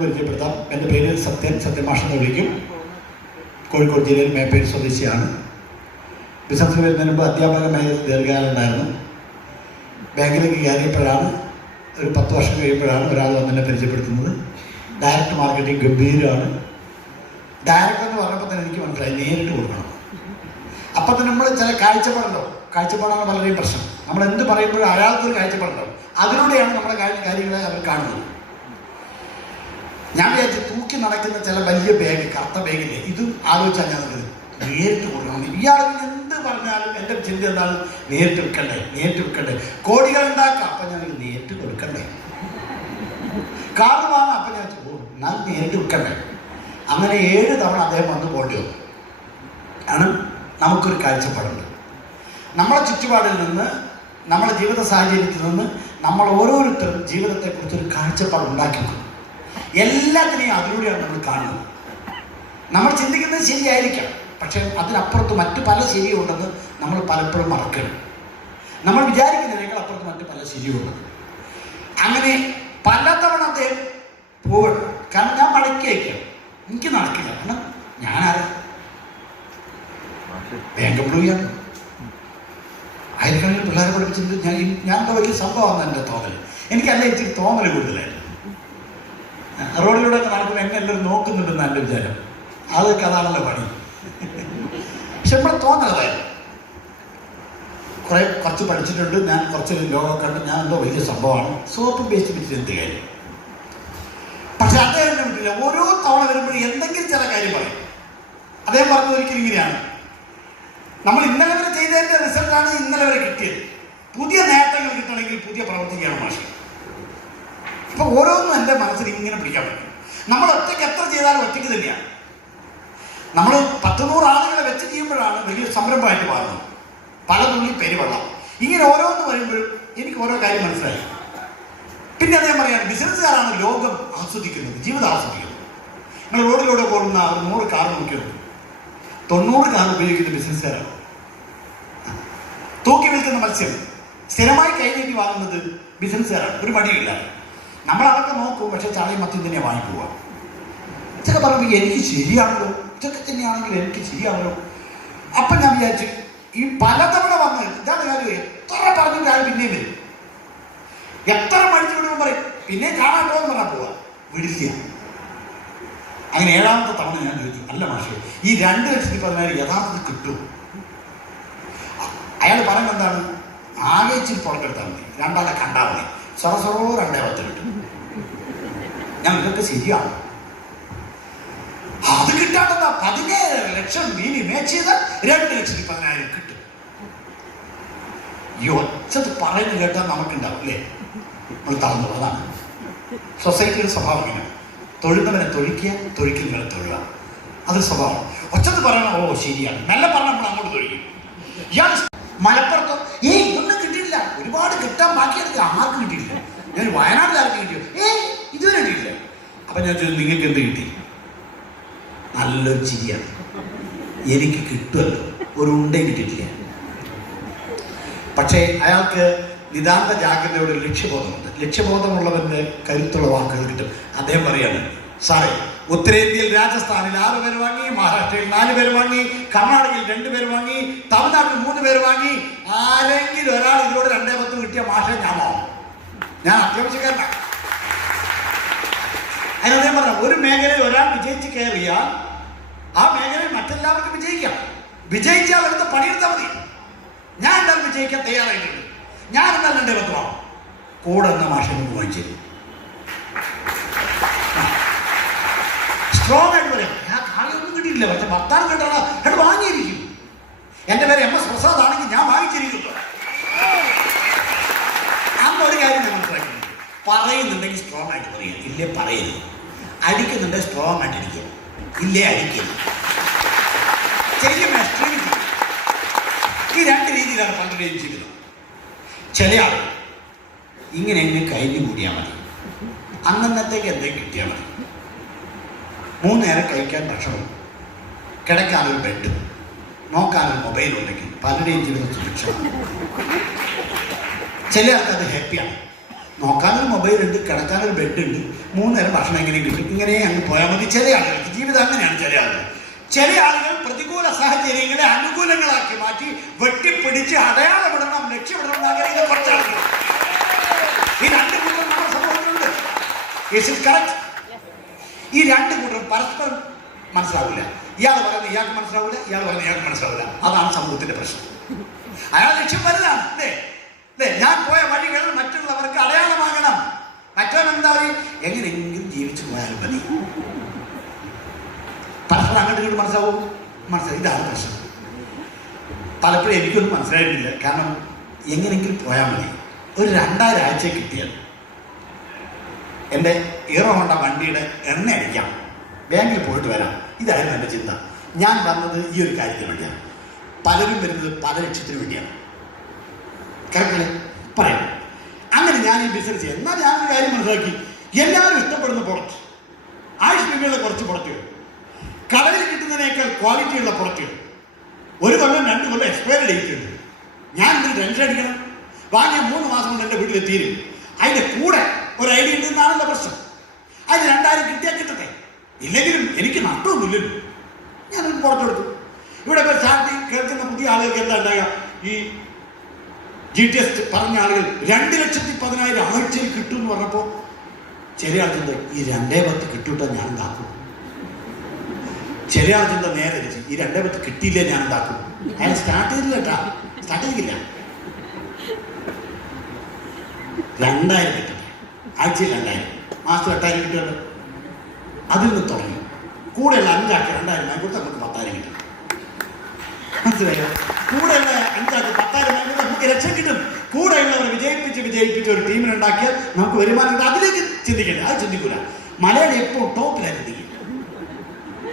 പരിചയപ്പെടുത്താം. എൻ്റെ പേര് സത്യമാഷ് എന്ന് വിളിക്കും. കോഴിക്കോട് ജില്ലയിൽ മേപ്പേര് സ്വദേശിയാണ്. ബിസിനസ്സിൽ വരുന്നതിന് മുമ്പ് അധ്യാപകമായി ദീർഘകാലം ഉണ്ടായിരുന്നു. ബാങ്കിലേക്ക് കയറിയപ്പോഴാണ് ഒരു 10 വർഷം കഴിയുമ്പോഴാണ് ഒരാൾ വന്നെന്നെ പരിചയപ്പെടുത്തുന്നത്. ഡയറക്റ്റ് മാർക്കറ്റിംഗ് ഗംഭീരമാണ്. ഡയറക്റ്റ് എന്ന് പറഞ്ഞപ്പോൾ തന്നെ എനിക്ക് മനസ്സിലായി നേരിട്ട് കൊടുക്കണം. അപ്പം തന്നെ നമ്മൾ ചില കാഴ്ചപ്പാടാണ് വളരെ പ്രശ്നം. നമ്മൾ എന്ത് പറയുമ്പോഴും അയാൾക്കൊരു കാഴ്ചപ്പാടുണ്ടാവും. അതിലൂടെയാണ് നമ്മുടെ കാര്യങ്ങളെ അവർ കാണുന്നത്. ഞാൻ വിചാരിച്ചു തൂക്കി നടക്കുന്ന ചില വലിയ ബാഗ്, കറുത്ത ബാഗില്ലേ, ഇതും ആലോചിച്ചാൽ ഞാൻ നേരിട്ട് കൊടുക്കണം. ഇയാൾ എന്ത് പറഞ്ഞാലും എൻ്റെ ചിന്ത എന്താണ്, നേരിട്ട് വിൽക്കണ്ടേ. കോടികൾ ഉണ്ടാക്കാം, അപ്പം ഞാൻ നേരിട്ട് കൊടുക്കണ്ടേ. കാറ് വാങ്ങാം, അപ്പം ഞാൻ ഞാൻ നേരിട്ട് വിൽക്കണ്ടേ. അങ്ങനെ 7 തവണ അദ്ദേഹം വന്നു പോകേണ്ടി വന്നു. ആണ് നമുക്കൊരു കാഴ്ചപ്പാടുണ്ട്. നമ്മുടെ ചുറ്റുപാടിൽ നിന്ന്, നമ്മുടെ ജീവിത സാഹചര്യത്തിൽ നിന്ന് നമ്മൾ ഓരോരുത്തരും ജീവിതത്തെക്കുറിച്ചൊരു കാഴ്ചപ്പാട് ഉണ്ടാക്കുന്നു. എല്ലാത്തിനെയും അതിലൂടെയാണ് നമ്മൾ കാണുന്നത്. നമ്മൾ ചിന്തിക്കുന്നത് ശരിയായിരിക്കാം, പക്ഷേ അതിനപ്പുറത്ത് മറ്റു പല ശരിയുണ്ടെന്ന് നമ്മൾ പലപ്പോഴും മറക്കണം. നമ്മൾ വിചാരിക്കുന്നതിനേക്കാൾ അപ്പുറത്ത് മറ്റു പല ശരിയുണ്ടെന്ന്. അങ്ങനെ പലതവണ അദ്ദേഹം പോകണം. കാരണം ഞാൻ മടക്കി അയക്കാം, എനിക്ക് നടക്കില്ല. കാരണം ഞാനാരാ, ബാങ്ക് എംപ്ലോയിയാണ്. ആയിരക്കണക്കിന് പിള്ളേരെ പഠിപ്പിച്ചത് ഞാൻ വലിയ സംഭവമാണ് എൻ്റെ തോന്നൽ. എനിക്കല്ല ഇച്ചിരി തോന്നൽ കൂടുതലായിരുന്നു. റോഡിലൂടെ ഒക്കെ നടക്കുമ്പോൾ എന്നെ എല്ലാവരും നോക്കുന്നുണ്ടെന്ന് എൻ്റെ വിചാരം. അതൊക്കെ അതാണല്ലോ പണി. പക്ഷെ നമ്മളെ തോന്നലതായിരുന്നു. കുറച്ച് പഠിച്ചിട്ടുണ്ട്, ഞാൻ കുറച്ച് ലോകം കണ്ട് ഞാൻ എന്തോ വലിയ സംഭവമാണ്. സോപ്പ് പേസ്റ്റ് വെച്ചിട്ട് എന്ത് കാര്യം. പക്ഷെ അദ്ദേഹം വിട്ടില്ല. ഓരോ തവണ വരുമ്പോഴും എന്തെങ്കിലും ചില കാര്യം പറയും. അദ്ദേഹം പറഞ്ഞത് ഒരിക്കലും ഇങ്ങനെയാണ്, നമ്മൾ ഇന്നലെ വരെ ചെയ്തതിൻ്റെ റിസൾട്ടാണ് ഇന്നലെ വരെ കിട്ടിയത്. പുതിയ നേട്ടങ്ങൾ കിട്ടണമെങ്കിൽ പുതിയ പ്രവർത്തിക്കുകയാണ് മാഷ്. ഇപ്പൊ ഓരോന്നും എൻ്റെ മനസ്സിൽ ഇങ്ങനെ പിടിക്കാൻ പറ്റും. നമ്മൾ ഒറ്റയ്ക്ക് എത്ര ചെയ്താലും ഒറ്റയ്ക്ക് തന്നെയാണ്. നമ്മൾ 10-100 ആളുകളെ വെച്ച് ചെയ്യുമ്പോഴാണ് വലിയ സംരംഭമായിട്ട് മാറുന്നത്. പല തുള്ളി പെരുവെള്ളം. ഇങ്ങനെ ഓരോന്ന് വരുമ്പോഴും എനിക്ക് ഓരോ കാര്യം മനസ്സിലായി. പിന്നെ അദ്ദേഹം പറയാണ്, ബിസിനസ്സുകാരാണ് ലോകം ആസ്വദിക്കുന്നത്, ജീവിതം ആസ്വദിക്കുന്നത്. നിങ്ങൾ റോഡിലൂടെ പോകുന്ന 100 കാർ നോക്കിയത് 90 കാർ ഉപയോഗിക്കുന്ന ബിസിനസ്സുകാരാണ്. തൂക്കി വിൽക്കുന്ന മത്സ്യം സ്ഥിരമായി കൈനീട്ടി വാങ്ങുന്നത് ബിസിനസ്സുകാരാണ്. ഒരു മടിയില്ല. നമ്മളതൊക്കെ നോക്കും, പക്ഷെ ചാളയും മത്യം തന്നെയാണ് വാങ്ങിപ്പോവുക. ഇതൊക്കെ പറയുമ്പോൾ എനിക്ക് ശരിയാണല്ലോ, ഇതൊക്കെ തന്നെയാണെങ്കിൽ എനിക്ക് ശരിയാണല്ലോ. അപ്പം ഞാൻ വിചാരിച്ചു, ഈ പലതവണ വന്ന് ഇതാണ് കാര്യം. എത്ര പറഞ്ഞിട്ട് ആൾ പിന്നെയും വരും. എത്ര മടിച്ചു വിടുമ്പോൾ പറയും പിന്നെ കാണാൻ പോകുമെന്ന് പറഞ്ഞാൽ പോവാ, വിടില്ല. അങ്ങനെ 7ാമത്തെ തവണ ഞാൻ ചോദിച്ചു, അല്ല മാഷേ, ഈ 2,10,000 യഥാർത്ഥത്തിൽ കിട്ടും? അയാൾ പറയുന്നത് എന്താണ്, ആകെ ഇച്ചിരി പുറത്തെടുത്താൽ മതി, 2 ആളെ കണ്ടാൽ മതി, സറസറോ 2,10 കിട്ടും. ഞാൻ ഇതൊക്കെ ശരിയാണ്. അത് കിട്ടാണ്ടെന്താ 17 ലക്ഷം വീനി മാച്ച് ചെയ്ത് 2,10,000 കിട്ടും. ഈ ഒച്ചത് പറയുന്നത് കേട്ടാൽ നമുക്കുണ്ടാവും അല്ലേ, നമ്മൾ തളർന്നു. അതാണ് സൊസൈറ്റിയുടെ സ്വഭാവം. ഇങ്ങനെ തൊഴുന്നവനെ തൊഴിക്കുക, തൊഴിക്കുന്നവനെ തൊഴുക, അതൊരു സ്വഭാവം. ഒച്ചത് പറയണം, ഓ ശരിയാണ്, നല്ല പറഞ്ഞാൽ നമ്മൾ അങ്ങോട്ട് തൊഴിക്കും. ഇയാൾ മലപ്പുറത്ത് ഇതൊന്നും കിട്ടിയില്ല, ഒരുപാട് കിട്ടാൻ ബാക്കിയാണെങ്കിൽ ആർക്കും കിട്ടിയില്ല. ഞാൻ വയനാട്ടിൽ ആർക്കും കിട്ടിയോ, ഇതുവരെ കിട്ടിയില്ല. അപ്പം ഞാൻ ചോദിച്ചു, നിങ്ങൾക്ക് എന്ത് കിട്ടി? നല്ലൊരു ചിരിയാണ്. എനിക്ക് കിട്ടുമല്ലോ, ഒരു ഉണ്ടയും കിട്ടിയിട്ടില്ല. പക്ഷേ അയാൾക്ക് നിതാന്ത ജാഗ്രതയോടെ ലക്ഷ്യബോധമുണ്ട്. ലക്ഷ്യബോധമുള്ളവൻ്റെ കരുത്തുള്ള വാക്കുകൾ കിട്ടും. അദ്ദേഹം പറയാണ്, സാറേ, ഉത്തരേന്ത്യയിൽ രാജസ്ഥാനിൽ 6 പേര് വാങ്ങി, മഹാരാഷ്ട്രയിൽ 4 പേര് വാങ്ങി, കർണാടകയിൽ 2 പേര് വാങ്ങി, തമിഴ്നാട്ടിൽ 3 പേര് വാങ്ങി. ആരെങ്കിലും ഒരാൾ ഇതിലൂടെ 2,10 കിട്ടിയ മാഷെ ഞാൻ വാങ്ങും. ഞാൻ അത്യാവശ്യക്കാരനാണ്. അതിന് അദ്ദേഹം പറഞ്ഞു, ഒരു മേഖലയിൽ ഒരാൾ വിജയിച്ച് കയറിയാൽ ആ മേഖലയിൽ മറ്റെല്ലാവർക്കും വിജയിക്കാം. വിജയിച്ചാൽ എടുത്ത് പണിയെടുത്താൽ മതി. ഞാൻ എന്തായാലും വിജയിക്കാൻ തയ്യാറായിട്ടുണ്ട്. ഞാൻ എന്നാൽ 2,10 വാങ്ങും. കൂടെ എന്ന മാഷ നമുക്ക് വാങ്ങിച്ചു. സ്ട്രോങ് ആയിട്ട് പറയാം, ഞാൻ കാലൊന്നും കിട്ടിയിട്ടില്ല, പക്ഷെ ഭർത്താവ് കേട്ടാണ് അത് വാങ്ങിയിരിക്കും. എൻ്റെ പേര് MS പ്രസാദ് ആണെങ്കിൽ ഞാൻ വാങ്ങിച്ചിരിക്കുന്നു. അന്നൊരു കാര്യം ഞാൻ മനസ്സിലാക്കുന്നു, പറയുന്നുണ്ടെങ്കിൽ സ്ട്രോങ് ആയിട്ട് പറയുക, ഇല്ലേ പറയരുത്. അടിക്കുന്നുണ്ടെങ്കിൽ സ്ട്രോങ് ആയിട്ട് അടിക്കുക, ഇല്ലേ അടിക്കരുത്. ചെയ്യുമ്പോൾ ശ്രമിക്കുക. ഈ 2 രീതിയിലാണ് പലരുടെയും ജീവിതം. ചില ആളുകൾ ഇങ്ങനെ കഴിഞ്ഞു കൂടിയാൽ മതി, അന്നത്തേക്ക് എന്തെങ്കിലും കിട്ടിയാൽ മതി. 3 നേരം കഴിക്കാൻ ഭക്ഷണം, കിടക്കാനൊരു ബെഡ്, നോക്കാനൊരു മൊബൈൽ ഉണ്ടെങ്കിൽ പലരുടെയും ജീവിതം സുരക്ഷമാണ്. ചില ആൾക്കത് ഹാപ്പിയാണ്. നോക്കാനൊരു മൊബൈലുണ്ട്, കിടക്കാനൊരു ബെഡുണ്ട്, 3 നേരം ഭക്ഷണം എങ്ങനെ കിട്ടും, ഇങ്ങനെ അങ്ങ് പോയാൽ മതി. ചില ആളുകൾക്ക് ജീവിതം അങ്ങനെയാണ്. ചില ആളുകൾ പ്രതികൂല സാഹചര്യങ്ങളെ അനുകൂലങ്ങളാക്കി മാറ്റി വെട്ടിപ്പിടിച്ച് അടയാളമിടണം, ലക്ഷ്യമിടണം എന്ന് ആഗ്രഹിക്കുന്ന കുറച്ച് ആളുകൾ. ഈ 2 കൂട്ടർ നമ്മുടെ സമൂഹത്തിലുണ്ട്. ഈ 2 കൂട്ടരും പരസ്പരം മനസ്സിലാവില്ല. ഇയാൾ പറയുന്നത് ഇയാൾക്ക് മനസ്സിലാവില്ല, ഇയാൾ പറയുന്നത് ഇയാൾക്ക് മനസ്സിലാവില്ല. അതാണ് സമൂഹത്തിന്റെ പ്രശ്നം. അയാൾ ലക്ഷ്യം വലുതാണ് അല്ലേ? ഞാൻ പോയ വഴികൾ മറ്റുള്ളവർക്ക് അടയാളമാകണം. മറ്റവൻ എന്താ എങ്ങനെയെങ്കിലും ജീവിച്ചു പോയാലും മതി. പരസ്പരം അങ്ങോട്ട് മനസ്സിലാവും. ഇതാണ് പ്രശ്നം. പലപ്പോഴും എനിക്കൊന്നും മനസ്സിലായിട്ടില്ല. കാരണം എങ്ങനെയെങ്കിലും പോയാൽ മതി. ഒരു 2000 ആഴ്ച കിട്ടിയത് എൻ്റെ ഹീറോ ഹോണ്ട വണ്ടിയുടെ എണ്ണ അടിക്കാം, ബാങ്കിൽ പോയിട്ട് വരാം. ഇതായിരുന്നു എൻ്റെ ചിന്ത. ഞാൻ വന്നത് ഈ ഒരു കാര്യത്തിന് വേണ്ടിയാണ്. പലരും വരുന്നത് പല ലക്ഷ്യത്തിന് വേണ്ടിയാണ്. കറക്റ്റല്ലേ? പറയാം. അങ്ങനെ ഞാൻ ഈ ബിസിനസ് ചെയ്യാം. എന്നാൽ ഞാനൊരു കാര്യം മനസ്സിലാക്കി, എല്ലാവരും ഇഷ്ടപ്പെടുന്ന പ്രൊഡക്റ്റ്, ആവശ്യമുള്ള കുറച്ച് പ്രൊഡക്റ്റുകൾ, കടയിൽ കിട്ടുന്നതിനേക്കാൾ ക്വാളിറ്റിയുള്ള പ്രൊഡക്റ്റുകൾ, 1 കൊല്ലം 2 കൊല്ലം എക്സ്പയറി ഡേറ്റ് ഉണ്ട്. ഞാൻ ഇതിന് ടെൻഷൻ അടിക്കണം. വാങ്ങിയ 3 മാസം കൊണ്ട് എൻ്റെ വീട്ടിലെത്തിയിരുന്നു. അതിൻ്റെ കൂടെ ഒരു ഐഡിയ ഉണ്ടെന്നാണല്ലോ പ്രശ്നം. അതിന് 2000 കിട്ടിയാൽ കിട്ടട്ടെ, ഇല്ലെങ്കിലും എനിക്ക് നഷ്ടമൊന്നുമില്ലല്ലോ. ഞാനൊരു പുറത്തെടുത്തു. ഇവിടെ ഇപ്പോൾ സ്റ്റാർട്ടിങ് കേൾക്കുന്ന പുതിയ ആളുകൾക്ക് എന്താ ഉണ്ടാകുക? ഈ GTS പറഞ്ഞ ആളുകൾ 2,10,000 ആഴ്ചയിൽ കിട്ടും എന്ന് പറഞ്ഞപ്പോൾ ചില ആൾക്കുണ്ട് ഈ 2,10 കിട്ടൂട്ടോ ഞാൻ ഉണ്ടാക്കും. ചില ആൾക്കുണ്ട് നേരെ തിരിച്ച് ഈ 2,10 കിട്ടിയില്ലേ ഞാൻ ഉണ്ടാക്കും. അയാൾ സ്റ്റാർട്ട് ചെയ്തില്ല കേട്ടാ, സ്റ്റാർട്ട് ചെയ്തില്ല. 2000 കിട്ടട്ടെ, ആഴ്ചയിൽ 2000, മാസത്തിൽ 8000 കിട്ടുമല്ലോ. അതിൽ നിന്ന് തുടങ്ങി കൂടെയുള്ള 5 ആക്കി 2000 വാങ്ങിക്കൊടുത്ത് നമുക്ക് 10,000 കിട്ടും. മനസ്സിലായോ? കൂടെയുള്ള 5 ആക്കി 10,000 വാങ്ങിക്കൊടുത്ത് നമുക്ക് ലക്ഷം കിട്ടും. കൂടെയുള്ളവരെ വിജയിപ്പിച്ച് ഒരു ടീമിനുണ്ടാക്കിയാൽ നമുക്ക് വരുമാനം കിട്ടും. അതിലേക്ക് ചിന്തിക്കണ്ടേ? അത് ചിന്തിക്കൂല. മലയാളി എപ്പോൾ ടോപ്പിലാണ് ചിന്തിക്കുക.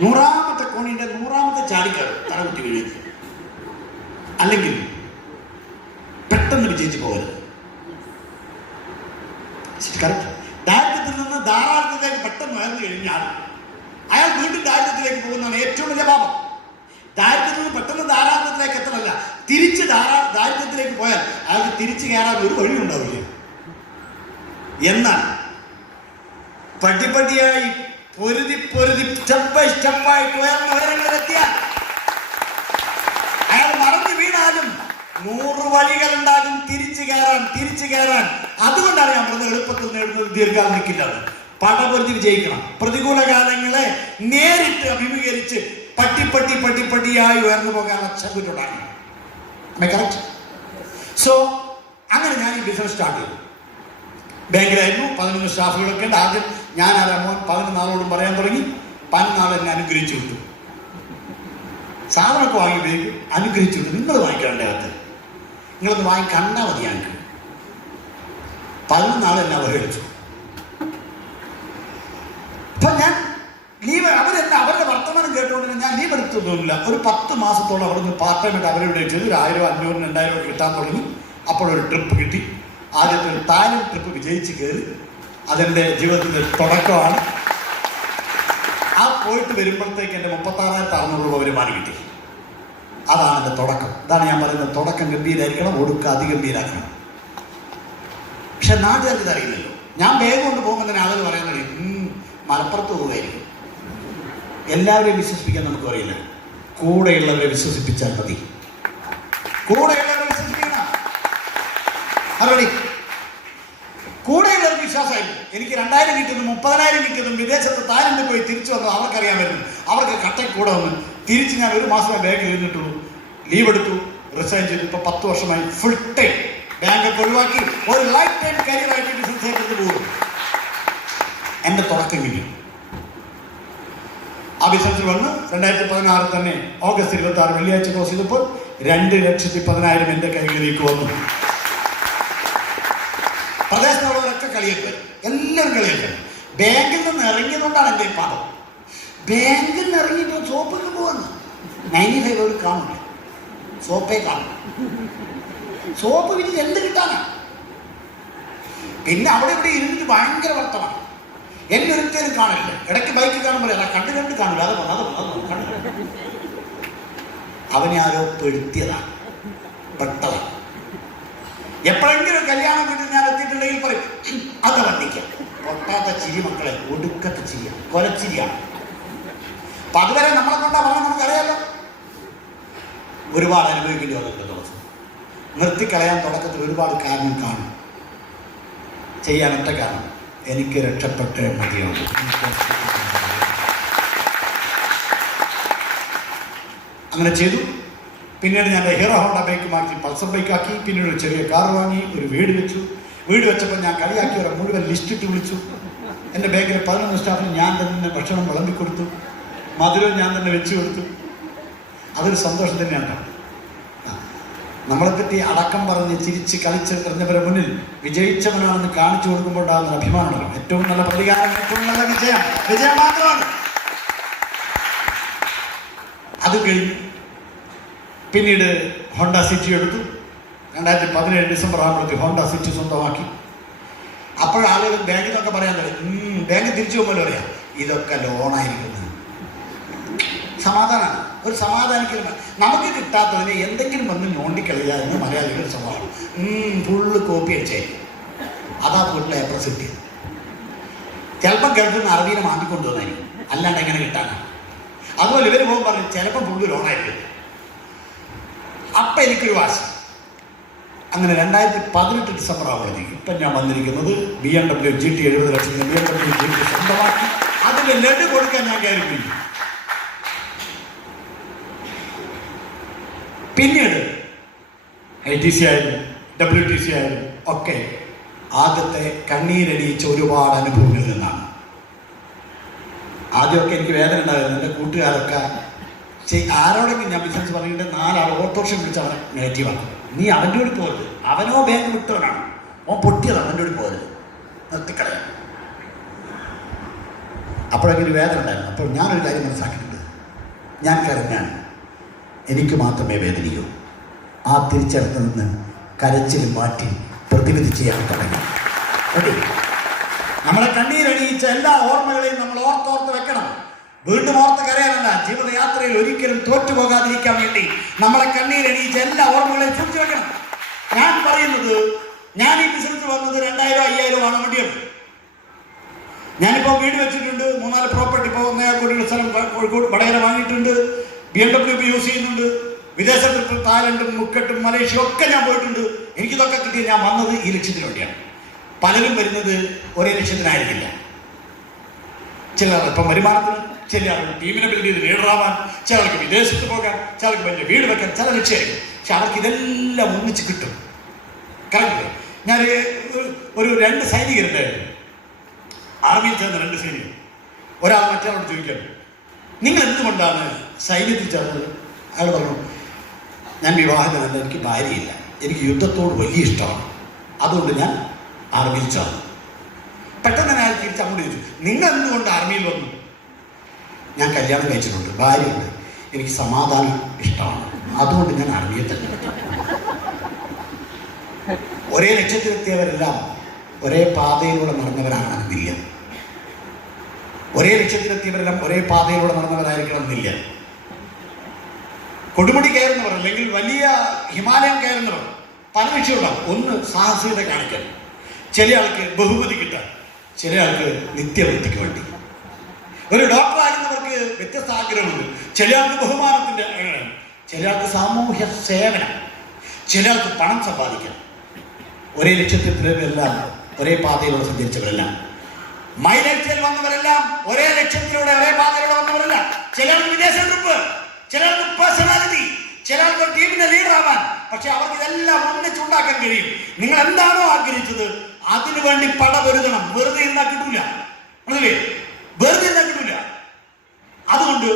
100ാമത്തെ കോണിന്റെ 100ാമത്തെ ചാടിക്കാറ് തലകുത്തി വീഴുന്നത്. അല്ലെങ്കിൽ പെട്ടെന്ന് വിജയിച്ച് പോകരുത്. ദാരിദ്ര്യത്തിൽ നിന്ന് ധാരാളത്തിലേക്ക് പെട്ടെന്ന് ഉയർന്നു കഴിഞ്ഞാൽ അയാൾ വീണ്ടും ദാരിദ്ര്യത്തിലേക്ക് പോകുന്നതാണ് ഏറ്റവും വലിയ പാപം. ദാരിദ്ര്യത്തിൽ നിന്ന് പെട്ടെന്ന് ധാരാളത്തിലേക്ക് എത്തണമല്ല, തിരിച്ച് ദാരിദ്ര്യത്തിലേക്ക് പോയാൽ അയാൾക്ക് തിരിച്ചു കയറാൻ ഒരു വഴി ഉണ്ടാവില്ല. എന്നാൽ പടിപടിയായി പൊരുതി സ്റ്റെപ്പ് ബൈ സ്റ്റെപ്പായിട്ട് ഉയർന്ന ഉയരങ്ങളിലെത്തിയാൽ അയാൾ മറന്നു വീണാലും 100 വഴികളുണ്ടാകും തിരിച്ചു കയറാൻ. അതുകൊണ്ടാണ് ഞാൻ പറഞ്ഞത് എളുപ്പത്തിൽ നേടുന്നത് ദീർഘകാലം നിൽക്കില്ല. പടപൊരുതി വിജയിക്കണം. പ്രതികൂല കാലങ്ങളെ നേരിട്ട് അഭിമുഖീകരിച്ച് പട്ടിപ്പട്ടിയായി ഉയർന്നു പോകാനുള്ള ശക്തിയുണ്ടാക്കണം. കറക്റ്റ്? സോ അങ്ങനെ ഞാൻ ഈ ബിസിനസ് സ്റ്റാർട്ട് ചെയ്തു. ബാങ്കിലായിരുന്നു. 11 സ്റ്റാഫുകളൊക്കെ ഉണ്ട്. ആദ്യം ഞാൻ ആ 14 പറയാൻ തുടങ്ങി. 14 എന്നെ അനുഗ്രഹിച്ചു വിട്ടു. സാധനമൊക്കെ വാങ്ങി ഉപയോഗിക്കും, അനുഗ്രഹിച്ചു വിട്ടു. നിങ്ങൾ വാങ്ങിക്കേണ്ട അകത്ത് നിങ്ങളൊന്ന് വാങ്ങി കണ്ടാൽ മതി. ഞങ്ങൾക്ക് 11 എന്നെ അവഹേളിച്ചു. അപ്പൊ ഞാൻ ലീവ്, അവരുടെ വർത്തമാനം കേട്ടുകൊണ്ട് ഞാൻ ലീവ് എടുത്തൊന്നുമില്ല. ഒരു 10 മാസത്തോളം അവിടെ നിന്ന് പാർട്ട് ടൈമായിട്ട് അവരുടെ ചെയ്ത് 1000, 500, 2000 കിട്ടാൻ തുടങ്ങി. അപ്പോഴൊരു ട്രിപ്പ് കിട്ടി. ആദ്യത്തെ ഒരു തായ്ലൻഡ് ട്രിപ്പ് വിജയിച്ച് കയറി. അതെൻ്റെ ജീവിതത്തിൻ്റെ തുടക്കമാണ്. ആ പോയിട്ട് വരുമ്പോഴത്തേക്ക് എൻ്റെ 36,600 രൂപ വരുമാനം കിട്ടി. അതാണ് എൻ്റെ തുടക്കം. അതാണ് ഞാൻ പറയുന്നത്, തുടക്കം ഗംഭീരായിരിക്കണം, ഒടുക്കം അതിഗംഭീരാക്കണം. പക്ഷെ നാട്ടുകാർക്ക് ഇതറിയില്ലല്ലോ. ഞാൻ വേഗം കൊണ്ട് പോകുമ്പോൾ തന്നെ ആളുകൾ പറയുന്നത് മലപ്പുറത്ത് പോവുകയായിരിക്കും. എല്ലാവരെയും വിശ്വസിപ്പിക്കാൻ നമുക്ക് അറിയില്ല. കൂടെയുള്ളവരെ വിശ്വസിപ്പിച്ചാൽ മതി. കൂടെയുള്ളവരെ വിശ്വസിപ്പിക്കണം. മറുപടി കൂടെയുള്ളവർക്ക് വിശ്വാസമായിരുന്നു. എനിക്ക് 2000 കിട്ടുന്നു, 30,000 കിട്ടുന്നു. വിദേശത്ത് തായ്ലൻഡിൽ പോയി തിരിച്ചു വന്നു. അവർക്കറിയാമായിരുന്നു. അവർക്ക് കട്ടക്ക് കൂടെ വന്ന് തിരിച്ച് ഞാൻ 1 മാസമേ ബാങ്ക് ഇരുന്നിട്ടുള്ളൂ. ലീവ് എടുത്തു, റിസൈൻ ചെയ്തു. ഇപ്പോൾ 10 വർഷമായി ഫുൾ ടൈം ബാങ്കൊക്കെ ഒഴിവാക്കി ഒരു ലൈഫ് ടൈം കരിയറായിട്ട് ബിസിനസ് ചെയ്തിട്ട് പോകും. എൻ്റെ തുടക്കം കിട്ടി. ആ ബിസിനസ്സിൽ വന്ന് 2016 തന്നെ ഓഗസ്റ്റ് 26 വെള്ളിയാഴ്ച ക്ലോസ് ചെയ്തപ്പോൾ 2,10,000 എൻ്റെ കയ്യിലേക്ക് വന്നു. പ്രദേശത്തുള്ളവരൊക്കെ കളിയാക്കുക, എല്ലാവരും കളിയാക്കുക. ബാങ്കിൽ നിന്ന് ഇറങ്ങിയതുകൊണ്ടാണ് എൻ്റെ പാഠം. ബാങ്കിൽ നിന്ന് ഇറങ്ങിയപ്പോൾ സോപ്പിന് പോകുന്നു. 95 ഒരു കാണില്ല, സോപ്പേ കാണും. സോപ്പ് പിന്നെ എന്ത് കിട്ടാനാ? പിന്നെ അവിടെ ഇവിടെ ഇരുന്നിട്ട് ഭയങ്കര വർത്തമാണ്. എന്നെ ഒരിക്കലും കാണില്ല. ഇടയ്ക്ക് ബൈക്ക് കാണുമ്പോൾ കണ്ടു കാണില്ല. അത് കണ്ടില്ല. അവനെ ആരോ പെടുത്തിയതാണ്, പെട്ടതാണ്. എപ്പോഴെങ്കിലും കല്യാണ വീട്ടിൽ ഞാൻ എത്തിയിട്ടുണ്ടെങ്കിൽ പറയും അത് വന്നിക്കാം. പൊട്ടാത്ത ചിരി മക്കളെ, ഒടുക്കത്തെ ചിരിയാണ്, കൊലച്ചിരിയാണ്. അപ്പൊ അതുവരെ നമ്മളെ കൊണ്ടാ പറഞ്ഞാൽ നമുക്കറിയാലോ. ഒരുപാട് അനുഭവിക്കേണ്ടി വന്നിട്ടുണ്ട് ദിവസം. നിർത്തിക്കളയാൻ തുടക്കത്തിൽ ഒരുപാട് കാരണം കാണും. ചെയ്യാൻ ഒറ്റ കാരണം, എനിക്ക് രക്ഷപ്പെട്ടേ മതിയാവും. അങ്ങനെ ചെയ്തു. പിന്നീട് ഞാൻ ഹീറോ ഹോണ്ട ബൈക്ക് മാറ്റി പൾസർ ബൈക്കാക്കി. പിന്നീട് ഒരു ചെറിയ കാർ വാങ്ങി, ഒരു വീട് വെച്ചു. വീട് വെച്ചപ്പോൾ ഞാൻ കളിയാക്കിയവരെ മുഴുവൻ ലിസ്റ്റിട്ട് വിളിച്ചു. എൻ്റെ ബാങ്കിലെ 11 സ്റ്റാഫിന് ഞാൻ തന്നെ ഭക്ഷണം വിളമ്പിക്കൊടുത്തു, മധുരവും ഞാൻ തന്നെ വെച്ചു കൊടുത്തു. അതൊരു സന്തോഷം തന്നെയാണ്. നമ്മളെപ്പറ്റി അടക്കം പറഞ്ഞ് ചിരിച്ച് കളിച്ച് എറിഞ്ഞവരെ മുന്നിൽ വിജയിച്ചവനാണെന്ന് കാണിച്ചു കൊടുക്കുമ്പോൾ ഉണ്ടാകുന്ന അഭിമാനമാണ് ഏറ്റവും നല്ല പ്രതികാരം, ഏറ്റവും നല്ല വിജയം. വിജയം മാത്രമാണ്. അത് കഴിഞ്ഞ് പിന്നീട് ഹോണ്ട സിറ്റി എടുത്തു. 2017 ഡിസംബർ ആകുമ്പോഴത്തേക്ക് ഹോണ്ട സിറ്റി സ്വന്തമാക്കി. അപ്പോഴാളുകൾ ബാങ്കിൽ നിന്നൊക്കെ പറയാൻ തുടങ്ങി, ബാങ്ക് തിരിച്ചു പോകുമ്പോൾ പറയാം ഇതൊക്കെ ലോണായിരിക്കുന്നത്. സമാധാനമാണ്, ഒരു സമാധാനിക്കലും. നമുക്ക് കിട്ടാത്തതിന് എന്തെങ്കിലും വന്ന് ഞോണ്ടിക്കളില്ല എന്ന് മലയാളികൾ സ്വഭാവം. ഫുള്ള് കോപ്പി അടിച്ചായിരിക്കും. അതാ ഫുള്ള് ഏപ്രസ് കിട്ടിയത്. ചിലപ്പോൾ ഗൾഫിൽ നിന്ന് അറബീനെ മാറ്റിക്കൊണ്ടുവന്നായിരിക്കും, അല്ലാണ്ട് എങ്ങനെ കിട്ടാനാണ്. അതുപോലെ ഇവർ പോകുമ്പോൾ പറഞ്ഞു ചിലപ്പോൾ ഫുള്ള് ലോണായിരിക്കും. അപ്പം എനിക്കൊരു വാശി. അങ്ങനെ 2018 ഡിസംബർ ആവുമ്പോഴത്തേക്ക് ഇപ്പം ഞാൻ വന്നിരിക്കുന്നത് BMW GT 70 ലക്ഷത്തിന് BMW GT സ്വന്തമാക്കി. അതിൻ്റെ ലഡ് കൊടുക്കാൻ ഞാൻ കയറി. പിന്നീട് ITC ആയാലും WTC ആയാലും ഒക്കെ ആദ്യത്തെ കണ്ണീരടിയിച്ച ഒരുപാട് അനുഭവങ്ങളിൽ നിന്നാണ്. ആദ്യമൊക്കെ എനിക്ക് വേദന ഉണ്ടായിരുന്നു. എൻ്റെ കൂട്ടുകാരൊക്കെ ആരോടെങ്കിലും ഞാൻ ബിസിനസ് പറഞ്ഞിട്ട് 4 ആൾ ഓട്ടോറിക്ഷ വിളിച്ച് അവനെ നെഗറ്റീവാണ്. നീ അവൻ്റെ കൂടി പോകരുത്, അവനോ ബാങ്ക് വിട്ടവനാണ്, അവൻ പൊട്ടിയതാണ്, അവൻ്റെ കൂടി പോകരുത്, നിർത്തിക്കളയാം. അപ്പോഴൊക്കെ ഒരു വേദന ഉണ്ടായിരുന്നു. അപ്പോൾ ഞാനൊരു കാര്യം മനസ്സിലാക്കിയിട്ടുണ്ട്, ഞാൻ കരഞ്ഞാൽ എനിക്ക് മാത്രമേ വേദനിക്കൂ. ആ തിരിച്ചറിഞ്ഞു നിന്ന് കരച്ചിൽ മാറ്റി പ്രതിവിധി ചെയ്യാൻ തുടങ്ങി. നമ്മളെ കണ്ണീരണിയിച്ച എല്ലാ ഓർമ്മകളെയും നമ്മൾ ഓർത്തോർത്ത് വെക്കണം. വീണ്ടും ഓർത്ത് കരയാനല്ല, ജീവിതയാത്രയിൽ ഒരിക്കലും തോറ്റുപോകാതിരിക്കാൻ വേണ്ടി നമ്മളെ കണ്ണീരണിയിച്ച എല്ലാ ഓർമ്മകളെയും സൂക്ഷിച്ചു വെക്കണം. ഞാൻ പറയുന്നത്, ഞാൻ ഈ ബിസിനസ് വന്നത് 2000-5000 ആണ് മടിയത്. ഞാനിപ്പോൾ വീട് വെച്ചിട്ടുണ്ട്, 3-4 പ്രോപ്പർട്ടി, ഇപ്പോൾ 1.5 കോടിയുടെ സ്ഥലം കോഴിക്കോട് വടകര വാങ്ങിയിട്ടുണ്ട്. BMW യൂസ് ചെയ്യുന്നുണ്ട്. വിദേശ ട്രിപ്പ് തായ്ലൻഡും മുക്കട്ടും മലേഷ്യ ഒക്കെ ഞാൻ പോയിട്ടുണ്ട്. എനിക്കിതൊക്കെ കിട്ടിയ ഞാൻ വന്നത് ഈ ലക്ഷ്യത്തിന് വേണ്ടിയാണ്. പലരും വരുന്നത് ഒരേ ലക്ഷ്യത്തിനായിരിക്കില്ല. ചിലർ ഇപ്പം വരുമാനത്തിന്, ചിലർ ടീമിനെ ബിൽഡ് ചെയ്ത് ലീഡറാവാൻ, ചിലർക്ക് വിദേശത്ത് പോകാൻ, ചിലർക്ക് വലിയ വീട് വെക്കാൻ, ചില ലക്ഷ്യമായിരിക്കും. പക്ഷെ അവർക്ക് ഇതെല്ലാം ഒന്നിച്ച് കിട്ടും. കറക്റ്റ്. ഞാൻ ഒരു 2 സൈനികരുണ്ടായിരുന്നു, ആർമിയിൽ ചേർന്ന 2 സൈനികർ. ഒരാൾ മറ്റൊരാളോട് ചോദിക്കാൻ, നിങ്ങൾ എന്തുകൊണ്ടാണ് സൈന്യത്തിൽ ചേർന്നത്? അയാൾ പറഞ്ഞു, ഞാൻ വിവാഹിതനല്ല, എനിക്ക് ഭാര്യയില്ല, എനിക്ക് യുദ്ധത്തോട് വലിയ ഇഷ്ടമാണ്, അതുകൊണ്ട് ഞാൻ ആർമിയിൽ ചേർന്നു. പെട്ടെന്ന് തന്നെ അയാൾ തിരിച്ച് അങ്ങോട്ട് ചോദിച്ചു, നിങ്ങൾ എന്തുകൊണ്ട് ആർമിയിൽ വന്നു? ഞാൻ കല്യാണം കഴിച്ചിട്ടുണ്ട്, ഭാര്യയുണ്ട്, എനിക്ക് സമാധാനം ഇഷ്ടമാണ്, അതുകൊണ്ട് ഞാൻ ആർമിയിൽ തന്നെ. ഒരേ ലക്ഷ്യത്തിലെത്തിയവരെല്ലാം ഒരേ പാതയിലൂടെ നടന്നവരാകണമെന്നില്ല. ഒരേ ലക്ഷ്യത്തിലെത്തിയവരെല്ലാം ഒരേ പാതയിലൂടെ നടന്നവരായിരിക്കണമെന്നില്ല. കൊടുമുടി കയറുന്നവർ അല്ലെങ്കിൽ വലിയ ഹിമാലയം കയറുന്നവർ പല ലക്ഷ്യമുണ്ടാവും. ഒന്ന് സാഹസികത കാണിക്കാൻ, ചില ആൾക്ക് ബഹുമതി കിട്ടാൻ, ചില ആൾക്ക് നിത്യവൃത്തിക്ക് വേണ്ടി. ഒരു ഡോക്ടർ ആകുന്നവർക്ക് വ്യത്യസ്ത ആഗ്രഹമുണ്ട്. ചില ആൾക്ക് ബഹുമാനത്തിന്റെ ആഗ്രഹം, ചില ആൾക്ക് സാമൂഹ്യ സേവനം, ചില ആൾക്ക് പണം സമ്പാദിക്കാൻ. ഒരേ ലക്ഷ്യത്തിലെല്ലാം ഒരേ പാതയിലൂടെ സഞ്ചരിച്ചവരെല്ലാം, മൈലക്ഷ്യൽ വന്നവരെല്ലാം ഒരേ ലക്ഷ്യത്തിലൂടെ ഒരേ പാതയിലൂടെ വന്നവരല്ല. ചിലർക്ക് വിദേശ ട്രിപ്പ്, ചിലർക്ക് പേഴ്സണാലിറ്റി, ചിലർക്ക് ടീമിന്റെ ലീഡർ ആവാൻ. പക്ഷെ അവർക്ക് ഇതെല്ലാം ഒന്നിച്ചുണ്ടാക്കാൻ കഴിയും. നിങ്ങൾ എന്താണോ ആഗ്രഹിച്ചത് അതിനു വേണ്ടി പടപൊരുതണം. വെറുതെ ഇരുന്നാൽ കിട്ടൂല, മനസ്സിലേ? വെറുതെ ഇരുന്നാൽ കിട്ടൂല. അതുകൊണ്ട്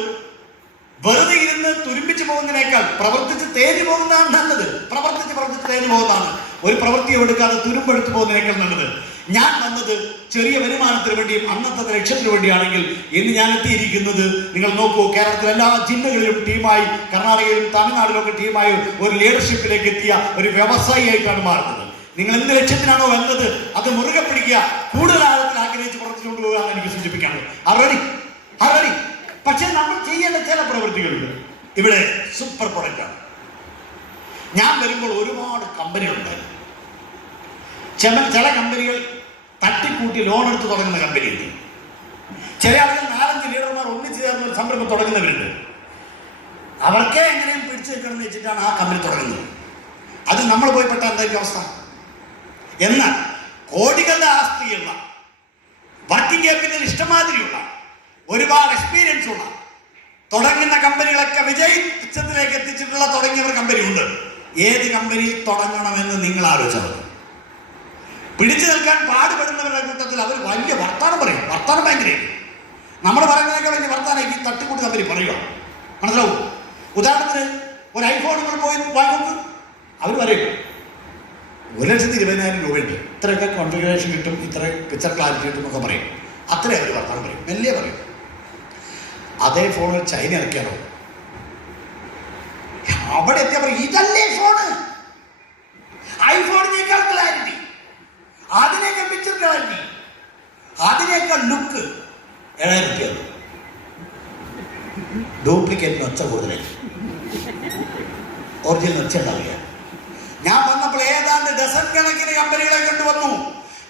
വെറുതെ ഇരുന്ന് തുരുമ്പിച്ചു പോകുന്നതിനേക്കാൾ പ്രവർത്തിച്ച് തേഞ്ഞു പോകുന്നതാണ് നല്ലത്. പ്രവർത്തിച്ച് തേഞ്ഞു പോകുന്നതാണ്. ഒരു പ്രവൃത്തിയെ എടുക്കാതെ തുരുമ്പെടുത്തു പോകുന്നതിനേക്കാൾ നല്ലത്. ഞാൻ വന്നത് ചെറിയ വരുമാനത്തിന് വേണ്ടിയും അന്നത്തെ ലക്ഷ്യത്തിന് വേണ്ടിയാണെങ്കിൽ ഇന്ന് ഞാൻ എത്തിയിരിക്കുന്നത് നിങ്ങൾ നോക്കൂ, കേരളത്തിലെ എല്ലാ ജില്ലകളിലും ടീമായി, കർണാടകയിലും തമിഴ്നാട്ടിലും ഒക്കെ ടീമായി ഒരു ലീഡർഷിപ്പിലേക്ക് എത്തിയ ഒരു വ്യവസായിയായിട്ടാണ് മാറുന്നത്. നിങ്ങൾ എന്ത് ലക്ഷ്യത്തിനാണോ വന്നത് അത് മുറുകെ പിടിക്കുക. കൂടുതൽ ആഴത്തിൽ ആഗ്രഹിച്ച് പ്രവർത്തിച്ചുകൊണ്ട് പോകാൻ എനിക്ക് സൂചിപ്പിക്കാനുള്ളത്. അവരടി പക്ഷെ നമ്മൾ ചെയ്യേണ്ട ചില പ്രവൃത്തികളുണ്ട്. ഇവിടെ സൂപ്പർ പ്രൊഡക്റ്റാണ്. ഞാൻ വരുമ്പോൾ ഒരുപാട് കമ്പനികളുണ്ടായിരുന്നു. ചില കമ്പനികൾ തട്ടിക്കൂട്ടി ലോൺ എടുത്ത് തുടങ്ങുന്ന കമ്പനിയുണ്ട്. ചില ആളുകൾ 4-5 ലീഡർമാർ ഒന്നിച്ചു ചേർന്ന് ഒരു സംരംഭം തുടങ്ങുന്നവരുണ്ട്. അവർക്കേ എങ്ങനെയും പിടിച്ചു വെക്കണമെന്ന് വെച്ചിട്ടാണ് ആ കമ്പനി തുടങ്ങുന്നത്. അത് നമ്മൾ പോയി പെട്ട എന്തായിരിക്കും അവസ്ഥ? എന്നാൽ കോടികളുടെ ആസ്തിയുള്ള, വർക്കിംഗ് ക്യാപിറ്റൽ ഇഷ്ടമാതിരിയുള്ള, ഒരുപാട് എക്സ്പീരിയൻസ് ഉള്ള തുടങ്ങുന്ന കമ്പനികളൊക്കെ വിജയിച്ചതിലേക്ക് എത്തിച്ചിട്ടുള്ള തുടങ്ങിയവർ കമ്പനി ഉണ്ട്. ഏത് കമ്പനിയിൽ തുടങ്ങണമെന്ന് നിങ്ങൾ ആലോചിച്ചത്? പിടിച്ചു നിൽക്കാൻ പാടുപെടുന്നവരുടെ കൂട്ടത്തിൽ അവർ വലിയ വർത്താനം പറയും. വർത്താനം ഭയങ്കര നമ്മൾ പറയുന്നതൊക്കെ വലിയ വർത്താനം ഈ തട്ടിക്കൂട്ട് കമ്പനി പറയുക. മനസ്സിലാവും? ഉദാഹരണത്തിന് ഒരു ഐഫോണുകൾ പോയി വാങ്ങുന്നു, അവർ പറയും 1,20,000 രൂപയുണ്ട്, ഇത്രയൊക്കെ കോൺഫിഗറേഷൻ കിട്ടും, ഇത്ര പിക്ചർ ക്ലാരിറ്റി കിട്ടും എന്നൊക്കെ പറയും. അത്രയും അവർ വർത്താനം പറയും, മെല്ലെ പറയും. അതേ ഫോൺ ചൈന ഇറക്കിയാലോ, അവിടെ എത്തിയാ പറയും ഇതല്ലേ ഫോണ്, ഐഫോണിനേക്കാൾ ക്ലാരിറ്റി, അതിനേക്കാൾ പിക്ചർ ക്ലാരിറ്റി, അതിനേക്കാൾ ലുക്ക്. 7,000 രൂപ ഡ്യൂപ്ലിക്കേറ്റിന് ഒച്ച കൂടുതലായി, ഒറിജിനൽ ഒച്ച ഉണ്ടാവില്ല. ഞാൻ വന്നപ്പോൾ ഏതാണ്ട് ഡസൻ കണക്കിന് കമ്പനികളെ കൊണ്ടുവന്നു.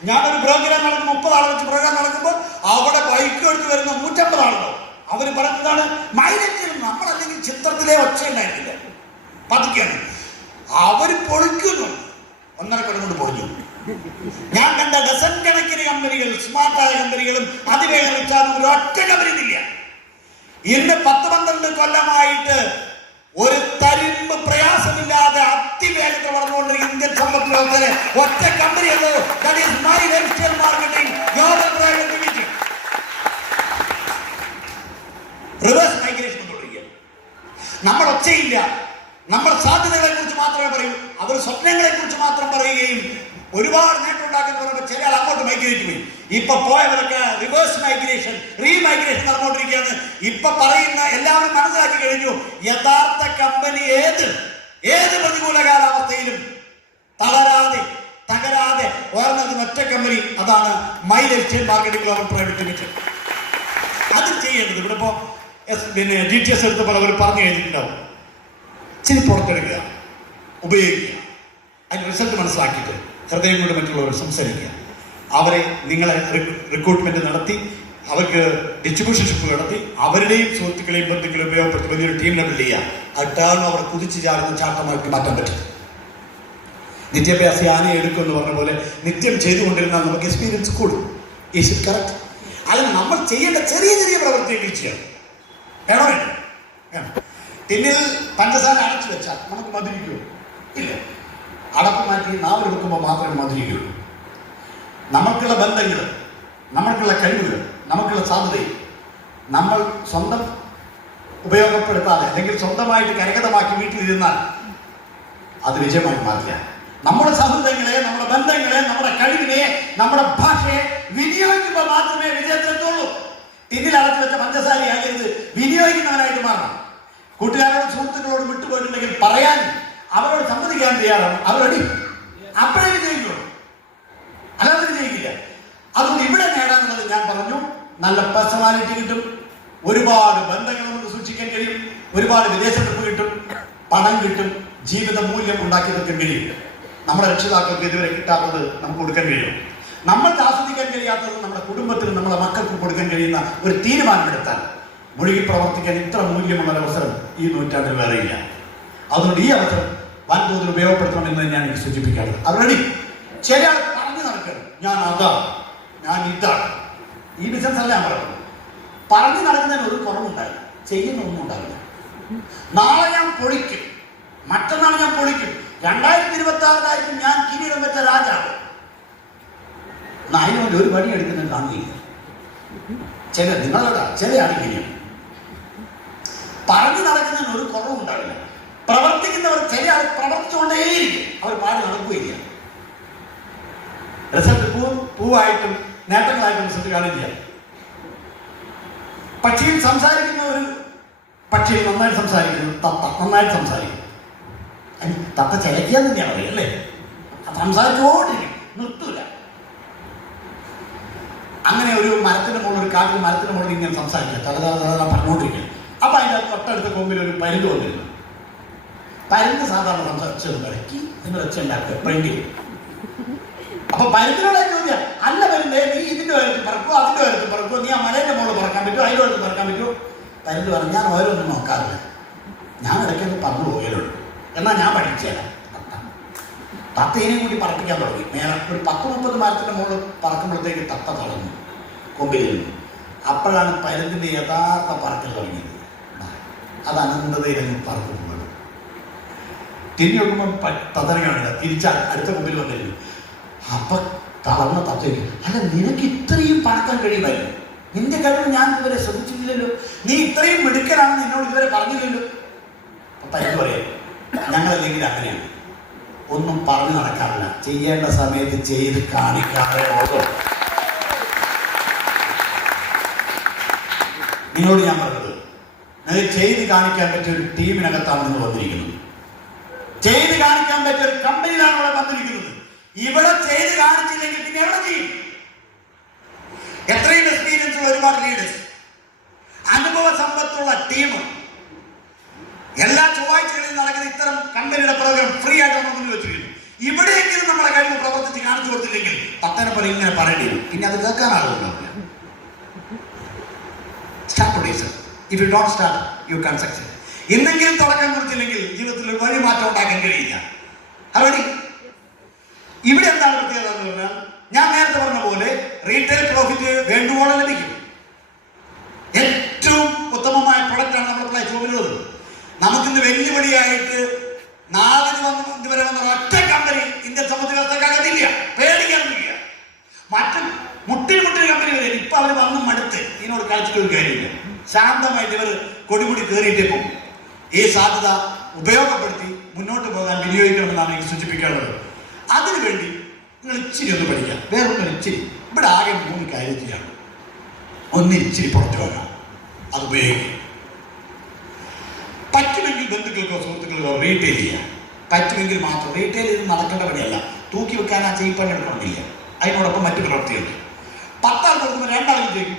ഞാനൊരു പ്രോഗ്രാം നടക്കുമ്പോൾ 30 ആളെ വെച്ച് പ്രോഗ്രാം നടക്കുമ്പോൾ അവിടെ ബൈക്ക് എടുത്ത് വരുന്ന 150 ആളുകൾ. അവർ പറഞ്ഞതാണ് മൈലേജിൽ നമ്മളല്ലെങ്കിൽ ചിത്രത്തിലെ ഒച്ച ഉണ്ടായിരുന്നില്ല, പതുക്കെയാണ്. അവർ പൊളിക്കുന്നു, 1.5 കൊല്ലം കൊണ്ട് പൊളിഞ്ഞു. ഞാൻ കണ്ട ഡസൻ കണക്കിന് കമ്പനികൾ, സ്മാർട്ടായ കമ്പനികളും അതിവേഗം വെച്ചാലും ഒരു ഒറ്റ കമ്പനി ഇല്ല. ഇന്ന് 10-12 കൊല്ലമായിട്ട് ഒരു തരിമ്പ് പ്രയാസമില്ലാതെ അതിവേഗത്തിൽ വളർന്നുകൊണ്ടിരിക്കുന്ന ഇന്ത്യൻ സമ്പദ് ലോകത്തിലെ ഒറ്റ കമ്പനിയല്ലോ, that is my lifestyle marketing global private limited. Reverse migration കൊണ്ടുവരിക. നമ്മൾ ഒച്ചയില്ല, നമ്മൾ സാധ്യതകളെ കുറിച്ച് മാത്രമേ പറയൂ, അവർ സ്വപ്നങ്ങളെ കുറിച്ച് മാത്രം പറയുകയും ഒരുപാട് നേട്ടം ഉണ്ടാക്കുന്നവരൊക്കെ ചില ആൾ അങ്ങോട്ട് മൈഗ്രേറ്റ് പോയി. ഇപ്പൊ പോയവരൊക്കെ റിവേഴ്സ് മൈഗ്രേഷൻ, റീമൈഗ്രേഷൻ നടന്നുകൊണ്ടിരിക്കുകയാണ്. ഇപ്പൊ പറയുന്ന എല്ലാവരും മനസ്സിലാക്കി കഴിഞ്ഞു, യഥാർത്ഥ കമ്പനി ഏത് പ്രതികൂല കാലാവസ്ഥയിലും തകരാതെ ഉയർന്നത് ഒറ്റ കമ്പനി, അതാണ് my lifestyle marketing global private limited. അത് ചെയ്യേണ്ടത് ഇവിടെ ഇപ്പോ GTS എടുത്തപ്പോൾ അവർ പറഞ്ഞു കഴിഞ്ഞിട്ടുണ്ടാവും. ഇച്ചിരി പുറത്തെടുക്കുക, ഉപയോഗിക്കുക, അതിന്റെ റിസൾട്ട് മനസ്സിലാക്കിയിട്ട് ഹൃദയം കൊണ്ട് മറ്റുള്ളവർ സംസാരിക്കുക. അവരെ നിങ്ങളെ റിക്രൂട്ട്മെന്റ് നടത്തി, അവർക്ക് ഡിസ്ട്രിബ്യൂഷൻഷിപ്പ് നടത്തി, അവരുടെയും സുഹൃത്തുക്കളെയും ബന്ധുക്കളെയും ഉപയോഗപ്പെടുത്തി വലിയൊരു ടീമിനെ ബിൽഡ് ചെയ്യുക. ആ ടേൺ അവർ കുതിച്ചു ചാടുന്ന ചാട്ടമാക്കി മാറ്റാൻ പറ്റും. നിത്യാഭ്യാസി ആനയെ എടുക്കും എന്ന് പറഞ്ഞ പോലെ നിത്യം ചെയ്തുകൊണ്ടിരുന്നാൽ നമുക്ക് എക്സ്പീരിയൻസ് കൂടും. Is it correct? അതിന് നമ്മൾ ചെയ്യേണ്ട ചെറിയ പ്രവൃത്തികൾ ചെയ്യണം. വേണോ വേണം. ടിന്നിൽ പഞ്ചസാര അടച്ചു വെച്ചാൽ നമുക്ക് മധുരിക്കുമോ? ഇല്ല. അടപ്പ് മാറ്റി നാവെടുക്കുമ്പോൾ മാത്രമേ മധുരിക്കുള്ളൂ. നമുക്കുള്ള ബന്ധങ്ങൾ, നമുക്കുള്ള കഴിവുകൾ, നമുക്കുള്ള സാധ്യതയും നമ്മൾ സ്വന്തം ഉപയോഗപ്പെടുത്താതെ അല്ലെങ്കിൽ സ്വന്തമായിട്ട് കരഗതമാക്കി വീട്ടിലിരുന്നാൽ അത് വിജയമായി മാറില്ല. നമ്മുടെ സൗഹൃദങ്ങളെ, നമ്മുടെ ബന്ധങ്ങളെ, നമ്മുടെ കഴിവിനെ, നമ്മുടെ ഭാഷയെ വിനിയോഗിക്കുമ്പോൾ മാത്രമേ വിജയത്തിലെത്തുള്ളൂ. ടിന്നിൽ അടച്ചു വെച്ച പഞ്ചസാരയാകരുത്, വിനിയോഗിക്കുന്നവനായിട്ട് മാറണം. കൂട്ടുകാരോടും സുഹൃത്തുക്കളോടും വിട്ടുപോയിട്ടുണ്ടെങ്കിൽ പറയാൻ, അവരോട് സമ്മതിക്കാൻ തയ്യാറാണ്, അവരടി അപ്പോഴേ വിജയിക്കുള്ളൂ, അല്ലാതെ വിജയിക്കില്ല. അതുകൊണ്ട് ഇവിടെ നേടാനുള്ളത് ഞാൻ പറഞ്ഞു, നല്ല പേഴ്സണാലിറ്റി കിട്ടും, ഒരുപാട് ബന്ധങ്ങൾ നമുക്ക് സൂക്ഷിക്കാൻ കഴിയും, ഒരുപാട് വിദേശ ട്രിപ്പ് കിട്ടും, പണം കിട്ടും, ജീവിത മൂല്യം ഉണ്ടാക്കി വെക്കാൻ കഴിയും. നമ്മുടെ രക്ഷിതാക്കൾക്ക് ഇതുവരെ കിട്ടാത്തത് നമുക്ക് കൊടുക്കാൻ കഴിയും. നമ്മൾക്ക് ആസ്വദിക്കാൻ കഴിയാത്തത് നമ്മുടെ കുടുംബത്തിന്, നമ്മുടെ മക്കൾക്ക് കൊടുക്കാൻ കഴിയുന്ന ഒരു തീരുമാനമെടുത്താൽ മുഴുകി പ്രവർത്തിക്കാൻ ഇത്ര മൂല്യമുള്ള അവസരം ഈ നൂറ്റാണ്ടിൽ വേറെയില്ല. അതുകൊണ്ട് ഈ അവസരം വൻതോതിൽ ഉപയോഗപ്പെടുത്തണമെന്ന് തന്നെയാണ് എനിക്ക് സൂചിപ്പിക്കാറുള്ളത്. അവരുടെ ചില ആൾ പറഞ്ഞു നടക്കണം, ഞാൻ അതാണ്, ഞാൻ ഇതാണ്. ഈ ബിസിനസ് അല്ല ഞാൻ പറയുന്നത്. പറഞ്ഞു നടക്കുന്നതിന് ഒരു കുറവുണ്ടാവില്ല, ചെയ്യുന്ന ഒന്നും ഉണ്ടാവില്ല. നാളെ ഞാൻ പൊളിക്കും, മറ്റന്നാൾ ഞാൻ പൊളിക്കും, 2026 ഞാൻ കിരീടം വെച്ച രാജാവ്. അതിനുവേണ്ടി ഒരു പണി എടുക്കുന്നത് കാണുകയില്ല. നിങ്ങളോടാ ചിലയാണ് ഇങ്ങനെയാണ്. പറഞ്ഞു നടക്കുന്നതിന് ഒരു കുറവുണ്ടാവില്ല. പ്രവർത്തിക്കുന്നവർ ചില ആൾ പ്രവർത്തിച്ചുകൊണ്ടേയിരിക്കും, അവർ പാടി നടക്കുകയില്ല. റിസൾട്ട് പൂവായിട്ടും നേട്ടങ്ങളായിട്ടും റിസൾട്ട് കാണില്ല. പക്ഷിയിൽ സംസാരിക്കുന്ന ഒരു പക്ഷിയിൽ നന്നായിട്ട് സംസാരിക്കുന്നു, തത്ത നന്നായിട്ട് സംസാരിക്കും. തത്ത ചിലക്കാന്ന് തന്നെയാണ് പറയുക അല്ലേ? സംസാരിച്ചോണ്ടിരിക്കും, നിർത്തൂല. അങ്ങനെ ഒരു മരത്തിന്റെ മുകളിൽ, ഒരു കാട്ടിൽ മരത്തിന്റെ മുകളിൽ ഇങ്ങനെ സംസാരിക്കുക, തലതാ പറഞ്ഞുകൊണ്ടിരിക്കുക. അപ്പൊ അതിന്റെ തൊട്ടടുത്ത കൊമ്പിൽ ഒരു പരുന്ത് വന്നിരുന്നു. പരുന്ത് സാധാരണ സംസാരിച്ചത് ഇടയ്ക്ക് നിങ്ങൾ വെച്ചുണ്ടാക്കുക, പ്രിന്റ് ചെയ്യും. അപ്പൊ പരുന്തിനോട് ചോദ്യം, അല്ല പരുന്തേ, നീ ഇതിന്റെ ഉയരത്തിൽ പറക്കുമോ അതിന്റെ ഉയരത്തിൽ പറക്കുമോ, നീ ആ മലേന്റെ മുകളിൽ പറക്കാൻ പറ്റുമോ അതിന്റെ ഉയരത്തിൽ പറക്കാൻ പറ്റുമോ? പരുന്ത് പറഞ്ഞു, ഞാൻ ഓരോന്നും നോക്കാറില്ല, ഞാൻ ഇടയ്ക്കൊന്ന് പറഞ്ഞു പോകലുള്ളൂ, എന്നാൽ ഞാൻ പഠിച്ചേരാം. തത്തേനെയും കൂടി പറപ്പിക്കാൻ തുടങ്ങി. നേരെ ഒരു 10-30 മരത്തിന്റെ മുകളിൽ പറക്കുമ്പോഴത്തേക്ക് തത്ത തളർന്നു കൊമ്പിൽ നിന്ന്. അപ്പോഴാണ് പരുന്തിന്റെ യഥാർത്ഥ പറക്കൽ തുടങ്ങിയത്. അത് അനന്തതയിലങ്ങ് പറക്കുന്നത്. തിരിഞ്ഞു നോക്കുമ്പോൾ തത്തനെ കാണില്ല, തിരിച്ചാൽ അടുത്ത കൊമ്പിൽ വന്നിരുന്നു. അപ്പൊ തളർന്ന തത്തയ്ക്ക്, അല്ല നിനക്ക് ഇത്രയും പറക്കാൻ കഴിയുമായിരുന്നു, നിന്റെ കഴിവ് ഞാൻ ഇതുവരെ ശ്രദ്ധിച്ചില്ലല്ലോ, നീ ഇത്രയും മിടുക്കനാണെന്ന് എന്നോട് ഇതുവരെ പറഞ്ഞില്ലല്ലോ. അപ്പൊ എന്ത് പറയാം, ഞങ്ങളല്ലെങ്കിൽ അങ്ങനെയാണ്, ഒന്നും പറഞ്ഞു നടക്കാറില്ല, ചെയ്യേണ്ട സമയത്ത് ചെയ്ത് കാണിക്കാതെ ഓരോ. നിങ്ങളോട് ഞാൻ പറഞ്ഞത്, നിങ്ങൾ ചെയ്ത് കാണിക്കാൻ പറ്റിയ ഒരു ടീമിനകത്താണ് നിങ്ങൾ വന്നിരിക്കുന്നത്, ചെയ്ത് കാണിക്കാൻ പറ്റിയ ഒരു കമ്പനിയിലാണ് ഇവിടെ വന്നിരിക്കുന്നത്. ഇവിടെ ചെയ്ത് കാണിച്ചില്ലെങ്കിൽ പിന്നെ എവിടെ ചെയ്യും? എത്രയും എക്സ്പീരിയൻസ് ഉള്ള ഒരുപാട് ലീഡേഴ്സ്, അനുഭവ സമ്പത്തുള്ള ടീം, എല്ലാ ചൊവ്വാഴ്ചകളിലും നടക്കുന്ന ഇത്തരം കമ്പനിയുടെ പ്രോഗ്രാം ഫ്രീ ആയിട്ട് നമ്മൾ മുന്നിൽ വെച്ചിരിക്കുന്നു. ഇവിടെയെങ്കിലും നമ്മളെ കഴിവ് പ്രവർത്തിച്ച് കാണിച്ചു കൊടുത്തില്ലെങ്കിൽ പത്തനെ പോലെ ഇങ്ങനെ പറയേണ്ടി വരും. പിന്നെ അത് കേൾക്കാനാളുണ്ടാവില്ല. If you don't start, you can't succeed. എന്നെങ്കിലും തുടക്കം കുറിച്ചില്ലെങ്കിൽ ജീവിതത്തിൽ ഒരു വഴി മാറ്റം ഉണ്ടാക്കാൻ കഴിയില്ല. അവിടെ ഇവിടെ എന്താണ് പ്രത്യേകത എന്ന് പറഞ്ഞാൽ, ഞാൻ നേരത്തെ പറഞ്ഞ പോലെ റീറ്റെയിൽ പ്രോഫിറ്റ് വേണ്ടുവോളം ലഭിക്കും. ഏറ്റവും ഉത്തമമായ പ്രൊഡക്റ്റാണ് നമ്മുടെ പ്ലാറ്റ്ഫോമിലുള്ളത്. നമുക്കിന്ന് വെല്ലുവിളിയായിട്ട് നാളിന് ഇതുവരെ വന്ന ഒറ്റ കമ്പനി ഇന്ത്യൻ സമ്പദ് വ്യവസ്ഥക്കകത്തില്ല, പേടിക്കാനൊന്നുമില്ല. മറ്റും മുട്ടിന് കമ്പനി വരെ ഇപ്പൊ അവർ വന്ന് മടുത്ത് ഇതിനോട് കളിച്ചിട്ട് ഒരു കാര്യമില്ല. ശാന്തമായിട്ട് ഇവർ കൊടിമുടി കയറിയിട്ടേ പോകും. ഈ സാധ്യത ഉപയോഗപ്പെടുത്തി മുന്നോട്ട് പോകാൻ വിനിയോഗിക്കണമെന്നാണ് എനിക്ക് സൂചിപ്പിക്കാനുള്ളത്. അതിനുവേണ്ടി നിങ്ങൾ ഇച്ചിരി ഒന്ന് പഠിക്കാം. വേറൊന്നും ഇച്ചിരി, ഇവിടെ ആകെ 3 കാര്യം ചെയ്യാണ്. ഒന്ന് ഇച്ചിരി പുറത്തു വരാം, അത് ഉപയോഗിക്കും. പറ്റുമെങ്കിൽ ബന്ധുക്കൾക്കോ സുഹൃത്തുക്കൾക്കോ റീറ്റെയിൽ ചെയ്യാം. പറ്റുമെങ്കിൽ മാത്രം. റീറ്റെയിൽ ഇത് നടക്കേണ്ട പണിയല്ല, തൂക്കി വെക്കാൻ ആ ചെയ്യിപ്പാൻ എടുക്കണമെന്നില്ല. അതിനോടൊപ്പം മറ്റു പ്രവൃത്തിയുണ്ട്. 10 ആൾ കൊടുക്കുമ്പോൾ 2 ആൾ ചോദിക്കും,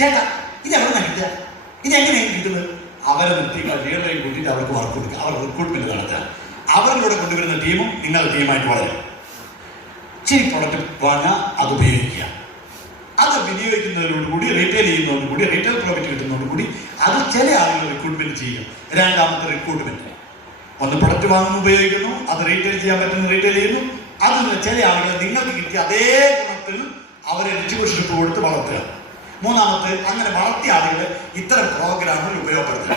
ചേട്ടാ ഇതെവിടെ നിന്ന് കിട്ടുക, ഇതെങ്ങനെയാണ് കിട്ടുന്നത്? അവരെ നിർത്തിക്കുക, ലീഡറെയും കൂട്ടിയിട്ട് അവർക്ക് വർക്ക് കൊടുക്കുക, അവർ റിക്രൂട്ട്മെന്റ് നടത്തുക. അവരിലൂടെ കൊണ്ടുവരുന്ന ടീമും നിങ്ങളുടെ ടീമായിട്ട് വളരും. ഇച്ചിരി പ്രൊഡക്റ്റ് വാങ്ങുക, അത് ഉപയോഗിക്കുക. അത് വിനിയോഗിക്കുന്നതിനോടുകൂടി റീറ്റെയിൽ ചെയ്യുന്നതോടുകൂടി റീറ്റെയിൽ പ്രോഫിറ്റ് കിട്ടുന്നതോടുകൂടി അത് ചില ആളുകൾ റിക്രൂട്ട്മെന്റ് ചെയ്യും. രണ്ടാമത്തെ റിക്രൂട്ട്മെന്റ്, ഒന്ന് പ്രൊഡക്റ്റ് വാങ്ങുന്നു, ഉപയോഗിക്കുന്നു, അത് റീറ്റെയിൽ ചെയ്യാൻ പറ്റുന്ന റീറ്റെയിൽ ചെയ്യുന്നു. അതിൽ ചില ആളുകൾ നിങ്ങൾക്ക് കിട്ടിയ അതേ ഗുണത്തിൽ അവരെ റിട്രിബ്യൂഷൻ കൊടുത്ത് വളർത്തുക. മൂന്നാമത്തെ, അങ്ങനെ വളർത്തിയ ആളുകളെ ഇത്തരം പ്രോഗ്രാമുകൾ ഉപയോഗപ്പെടുത്തുക.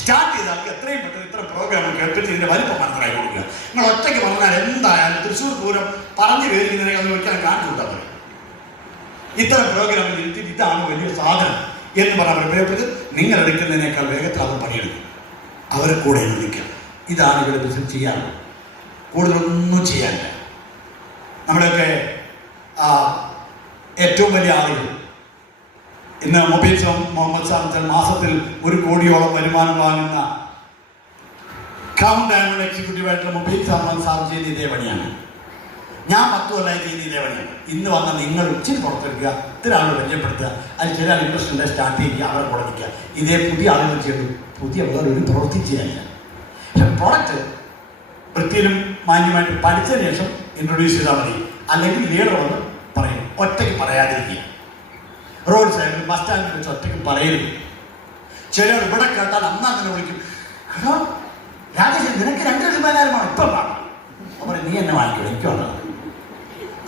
സ്റ്റാർട്ട് ചെയ്ത ആൾക്ക് എത്രയും പെട്ടെന്ന് ഇത്തരം പ്രോഗ്രാമുകൾ കേൾപ്പിച്ച് ഇതിന്റെ വലിപ്പം മനസ്സിലാക്കി കൊടുക്കുക. നിങ്ങൾ ഒറ്റയ്ക്ക് പറഞ്ഞാൽ എന്തായാലും തൃശ്ശൂർ പൂരം പറഞ്ഞു വേദിക്കുന്നതിനെ അത് വയ്ക്കാൻ കാണിച്ചു കൊടുത്താൽ മതി. ഇത്തരം പ്രോഗ്രാമിൽ ഇരുത്തിയിട്ട് ഇതാണ് വലിയ സാധനം എന്ന് പറഞ്ഞാൽ ഉപയോഗപ്പെടുത്തി നിങ്ങൾ എടുക്കുന്നതിനേക്കാൾ വേഗത്തിൽ അവർ പണിയെടുക്കും. അവരെ കൂടെ നിൽക്കുക. ഇതാണ് ഇവിടെ ബിസിനസ് ചെയ്യാറുള്ളത്. കൂടുതലൊന്നും ചെയ്യാനില്ല. നമ്മുടെയൊക്കെ ഏറ്റവും വലിയ ആളുകൾ ഇന്ന് മൊബൈൽ മുഹമ്മദ് സാർ മാസത്തിൽ 1 കോടിയോളം വരുമാനം വാങ്ങുന്ന ക്രൗൺ ഡയമണ്ട് എക്സിക്യൂട്ടീവായിട്ടുള്ള മൊബൈൽ സാർ ചെയ്ത ഇതേ പണിയാണ്. ഞാൻ 10 കൊല്ലമായി ചെയ്യുന്ന ഇതേ പണിയാണ്. ഇന്ന് വന്ന നിങ്ങൾ ഇച്ചിരി പുറത്തെടുക്കുക, ഇത്തരം ആളുകൾ പരിചയപ്പെടുത്തുക, അതിൽ ചില ഇൻട്രസ്റ്റ് ഉണ്ട് സ്റ്റാർട്ട് ചെയ്യുക, അവരെ കൊടുക്കുക. ഇതേ പുതിയ ആളുകൾ ചെയ്തു, പുതിയ വേറെ ഒരു പ്രവൃത്തി ചെയ്യാനില്ല. പക്ഷെ പ്രോഡക്റ്റ് വൃത്തിയിലും മാന്യമായിട്ട് പഠിച്ചതിന് ശേഷം ഇൻട്രൊഡ്യൂസ് ചെയ്താൽ മതി. അല്ലെങ്കിൽ ലീഡർ വന്ന് പറയും, ഒറ്റയ്ക്ക് പറയാതിരിക്കുക. റോഡ് സൈഡിൽ ബസ് സ്റ്റാൻഡിൽ വെച്ച് ഒറ്റയ്ക്ക് പറയരുത്. ചിലർ ഇവിടെ കേട്ടാൽ അന്നാ തന്നെ വിളിക്കും, ഹലോ രാജേഷ്, നിനക്ക് 2,14,000 ഇപ്പം വേണം. അപ്പോൾ നീ എന്നെ വാങ്ങിക്കണം, എനിക്ക് വേണം.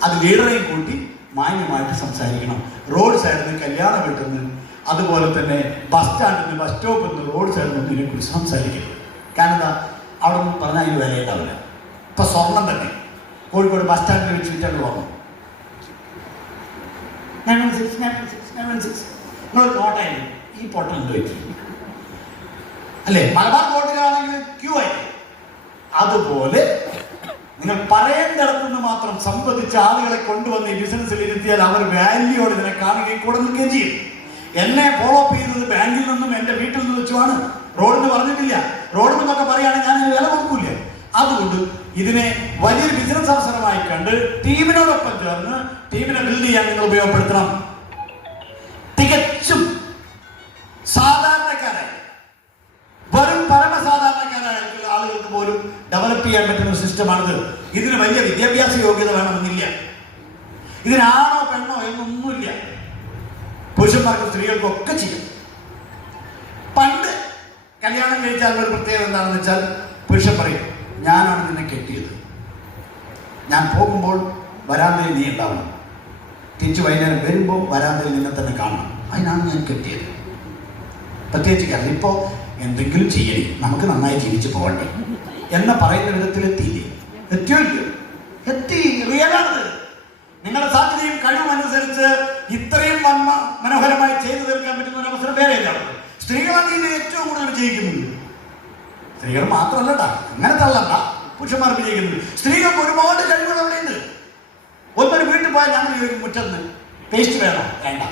അത് ലീഡറെയും കൂട്ടി മാന്യമായിട്ട് സംസാരിക്കണം. റോഡ് സൈഡിൽ നിന്ന്, കല്യാണ വീട്ടിൽ നിന്ന്, അതുപോലെ തന്നെ ബസ് സ്റ്റാൻഡിൽ നിന്ന്, ബസ് സ്റ്റോപ്പിൽ നിന്ന്, റോഡ് സൈഡിൽ നിന്ന് ഇതിനെക്കുറിച്ച് സംസാരിക്കരുത്. കാരണം എന്താ, അവിടെ നിന്ന് പറഞ്ഞാൽ അതിന് വിലയുണ്ടാവില്ല. ഇപ്പം സ്വർണം തന്നെ കോഴിക്കോട് ബസ് സ്റ്റാൻഡിൽ വെച്ച് വിറ്റാണ്ട് വന്നു 916 നിങ്ങൾ കോട്ടയം ഈ പോട്ടം ഉണ്ട് വെച്ചു അല്ലേ? മലബാർ കോട്ടയിലാണെങ്കിൽ ക്യൂ ആയി. അതുപോലെ നിങ്ങൾ പറയേണ്ടിടത്തു നിന്ന് മാത്രം സംവദിച്ച ആളുകളെ കൊണ്ടുവന്ന് ഈ ബിസിനസ്സിൽ ഇരുത്തിയാൽ അവർ വാല്യൂയോടെ ഇതിനെ കാണുകയും കൂടെ നിൽക്കുകയും ചെയ്യും. എന്നെ ഫോളോ അപ്പ് ചെയ്തത് ബാങ്കിൽ നിന്നും എൻ്റെ വീട്ടിൽ നിന്ന് വെച്ചുമാണ്. റോഡിന് പറഞ്ഞിട്ടില്ല. റോഡിൽ നിന്നൊക്കെ പറയുകയാണെങ്കിൽ ഞാൻ വില കൊടുക്കൂല. അതുകൊണ്ട് ഇതിനെ വലിയൊരു ബിസിനസ് അവസരമായി കണ്ട് ടീമിനോടൊപ്പം ചേർന്ന് ടീമിനെ ബിൽഡ് ചെയ്യാൻ നിങ്ങൾ ഉപയോഗപ്പെടുത്തണം. തികച്ചും സാധാരണക്കാരായി, വെറും പരമസാധാരണക്കാരായ ആളുകൾക്ക് പോലും ഡെവലപ്പ് ചെയ്യാൻ പറ്റുന്ന ഒരു സിസ്റ്റമാണിത്. ഇതിന് വലിയ വിദ്യാഭ്യാസ യോഗ്യത വേണമെന്നില്ല, ഇതിനാണോ പെണ്ണോ എന്നൊന്നുമില്ല. പുരുഷന്മാർക്കും സ്ത്രീകൾക്കും ഒക്കെ ചെയ്യും. പണ്ട് കല്യാണം കഴിച്ചാൽ ഒരു പ്രത്യേകത എന്താണെന്ന് വെച്ചാൽ പുരുഷൻ പറയും, ഞാനാണ് നിന്നെ കെട്ടിയത്, ഞാൻ പോകുമ്പോൾ വരാന്തയിൽ നീ ഉണ്ടാവണം, തിരിച്ച് വൈകുന്നേരം വരുമ്പോൾ വരാന്തയിൽ നിന്നെ തന്നെ കാണണം, അതിനാണ് ഞാൻ കെട്ടിയത്. പ്രത്യേകിച്ച് കാരണം ഇപ്പോൾ എന്തെങ്കിലും ചെയ്യണേ, നമുക്ക് നന്നായി ജീവിച്ച് പോകണ്ടേ എന്ന് പറയുന്ന വിധത്തിലെത്തിയില്ലേ? എത്തിയോ? എത്തി. റിയലാണത്. നിങ്ങളുടെ സാധ്യതയും കഴിവും അനുസരിച്ച് ഇത്രയും മനോഹരമായി ചെയ്തു തീർക്കാൻ പറ്റുന്ന ഒരു അവസരം വേറെ ഇല്ല. സ്ത്രീകളാണ് ഇതിൽ ഏറ്റവും കൂടുതൽ വിജയിക്കുന്നത്. സ്ത്രീകൾ മാത്രമല്ല, അങ്ങനെ തള്ളണ്ട, പുരുഷന്മാർ വിജയിക്കുന്നുണ്ട്. സ്ത്രീകൾക്ക് ഒരുപാട് കഴിവുകൾ അവിടെയുണ്ട്. ഒന്നൊരു വീട്ടിൽ പോയാൽ ഞങ്ങൾ ചോദിക്കും, മുറ്റത്ത് പേസ്റ്റ് വേണോ? വേണ്ട.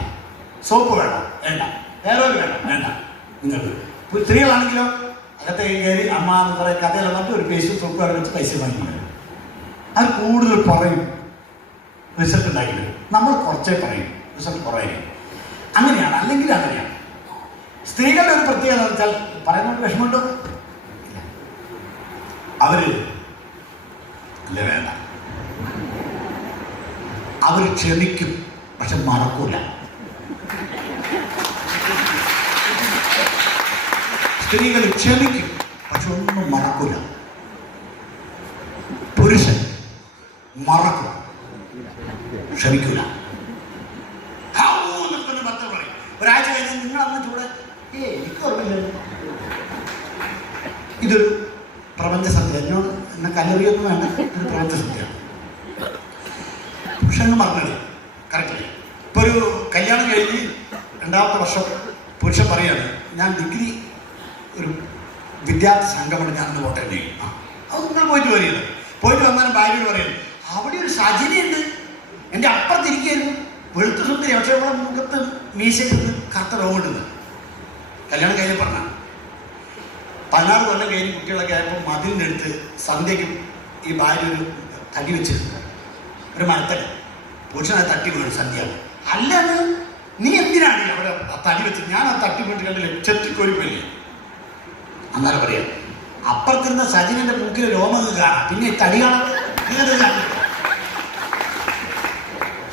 സോപ്പ് വേണോ? വേണ്ട. ഹെയർ ഓയിൽ വേണോ? വേണ്ട. നിങ്ങൾക്ക് സ്ത്രീകളാണെങ്കിലോ അകത്തേക്ക് കയറി അമ്മ എന്ന് കുറേ കഥയെല്ലാം പറഞ്ഞിട്ട് ഒരു പേസ്റ്റ് സോപ്പ് വേണം വെച്ച് പൈസ വാങ്ങിക്കുന്നത്. അത് കൂടുതൽ പറയും, റിസൾട്ട് ഉണ്ടാക്കില്ല. നമ്മൾ കുറച്ചേ പറയും, റിസൾട്ട് കുറവായിരിക്കും. അങ്ങനെയാണ്, അല്ലെങ്കിൽ അങ്ങനെയാണ്. സ്ത്രീകളുടെ ഒരു പ്രത്യേകത എന്ന് വെച്ചാൽ പറയുന്നവർക്ക് വിഷമമുണ്ടോ? അവര് ഇല്ല, വേണ്ട. അവർ ക്ഷമിക്കും, പക്ഷെ മറക്കൂല. സ്ത്രീകൾ ക്ഷമിക്കും, പക്ഷെ ഒന്നും മറക്കൂല. പുരുഷൻ മറക്കും, ക്ഷമിക്കൂല. ഭർത്ത പറയും ഒരാഴ്ച കഴിഞ്ഞ് നിങ്ങൾ അന്ന് ചൂടെ എനിക്ക് ഓർമ്മയില്ല. ഇതൊരു പ്രപഞ്ച സത്യം, എന്നോട് എന്നെ കല്ലെറിയൊന്നും വേണ്ട, ഒരു പ്രപഞ്ച സത്യമാണ്. പക്ഷെ അങ്ങ് മറന്നത് കറക്റ്റ്. ഇപ്പോൾ ഒരു കല്യാണം കഴിഞ്ഞ് 2ാമത്തെ വർഷം പുരുഷൻ പറയാണ്, ഞാൻ ഡിഗ്രി ഒരു വിദ്യാർത്ഥി സംഘമാണ്, ഞാൻ അന്ന് പോട്ടെ. അത് നിങ്ങൾ പോയിട്ട് വരികയാണ്. പോയിട്ട് വന്നാലും ഭാര്യയോട് പറയുന്നു, അവിടെ ഒരു സജിനിയുണ്ട്, എൻ്റെ അപ്പുറത്തിരിക്കുന്നു, വെളുത്ത സുന്ദരി, പക്ഷേ ഇവിടെ മുഖത്ത് മീശയ്ക്ക് കറുത്ത രോഗമുണ്ടെന്ന്. കല്യാണം കഴിഞ്ഞ് പറഞ്ഞ 16 കൊല്ലം കഴിഞ്ഞ് കുട്ടികളൊക്കെ ആയപ്പോൾ മതിലിൻ്റെ അടുത്ത് സന്ധ്യയ്ക്ക് ഈ ഭാര്യ ഒരു തടി വെച്ചിരുന്നു, ഒരു മരത്തടി. പുരുഷനെ തട്ടി വീണു. സന്ധ്യയാണ്. അല്ല, നീ എന്തിനാണ് അവിടെ തടി വെച്ചത്? ഞാൻ ആ തട്ടി വീട്ട് കണ്ടില്ല, ചെത്തിക്കോരി പോയില്ലേ. അന്നേരം പറയാം, അപ്പുറത്തിരുന്ന സജിനന്റെ മൂക്കിൽ രോമം കാണാം, പിന്നെ തടി കാണാം.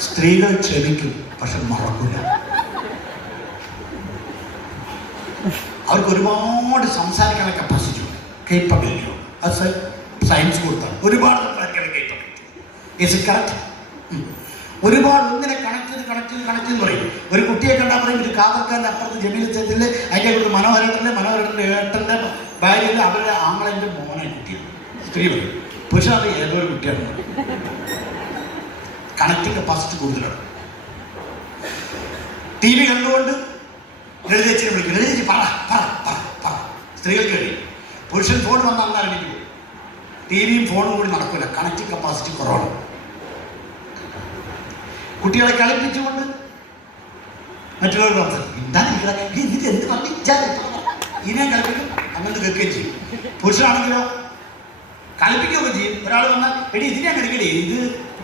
സ്ത്രീകൾ ക്ഷമിക്കും, പക്ഷെ മറക്കില്ല. അവർക്ക് ഒരുപാട് സംസാരിക്കാനുള്ള കപ്പാസിറ്റി ഉണ്ട്, കേപ്പബിലിറ്റി ഉണ്ട്. അത് സയൻസ് കൊടുത്താണ് ഒരുപാട് സംസാരിക്കാനുള്ള കേപ്പബിലിറ്റി. Is correct. ഒരുപാട് ഒന്നിനെ കണക്ട് ചെയ്ത് പറയും. ഒരു കുട്ടിയെ കണ്ടാൽ പറയും, ഇത് കാതർക്കാരൻ്റെ അപ്പുറത്ത് ജമീലത്തില് അതിൻ്റെ ഒരു മനോഹരൻ്റെ ഏട്ടൻ്റെ ഭാര്യയിൽ അവരുടെ ആങ്ങളെൻ്റെ മോനെ കുട്ടിയാണ്. സ്ത്രീ പറയും, പുരുഷനത് ഏതോ ഒരു കുട്ടിയാണ്. കണക്റ്റിംഗ് കപ്പാസിറ്റി കൂടുതലാണ്. ടി വി കണ്ടുകൊണ്ട് ലളിതേച്ചിനെ വിളിക്കും, ലളിതേച്ചി പറ പറ പറ പറ. സ്ത്രീകൾക്ക് കഴിയും. പുരുഷൻ ഫോൺ വന്ന് അന്നറിഞ്ഞിട്ട് പോകും. ടി വിയും ഫോണും കൂടി നടക്കില്ല, കണക്റ്റിംഗ് കപ്പാസിറ്റി കുറവാണ്. കുട്ടികളെ കളിപ്പിച്ചുകൊണ്ട് മറ്റുള്ളവർ എന്നിട്ട് എന്ത് പറഞ്ഞാൽ ഇതിനെ കളിപ്പിക്കും, അങ്ങനെ കേൾക്കുകയും ചെയ്യും. പുരുഷനാണെങ്കിലോ കളിപ്പിക്കുകയൊക്കെ ചെയ്യും. ഒരാൾ വന്നാൽ എടി ഇതിനെ കളിക്കടി, ഇത്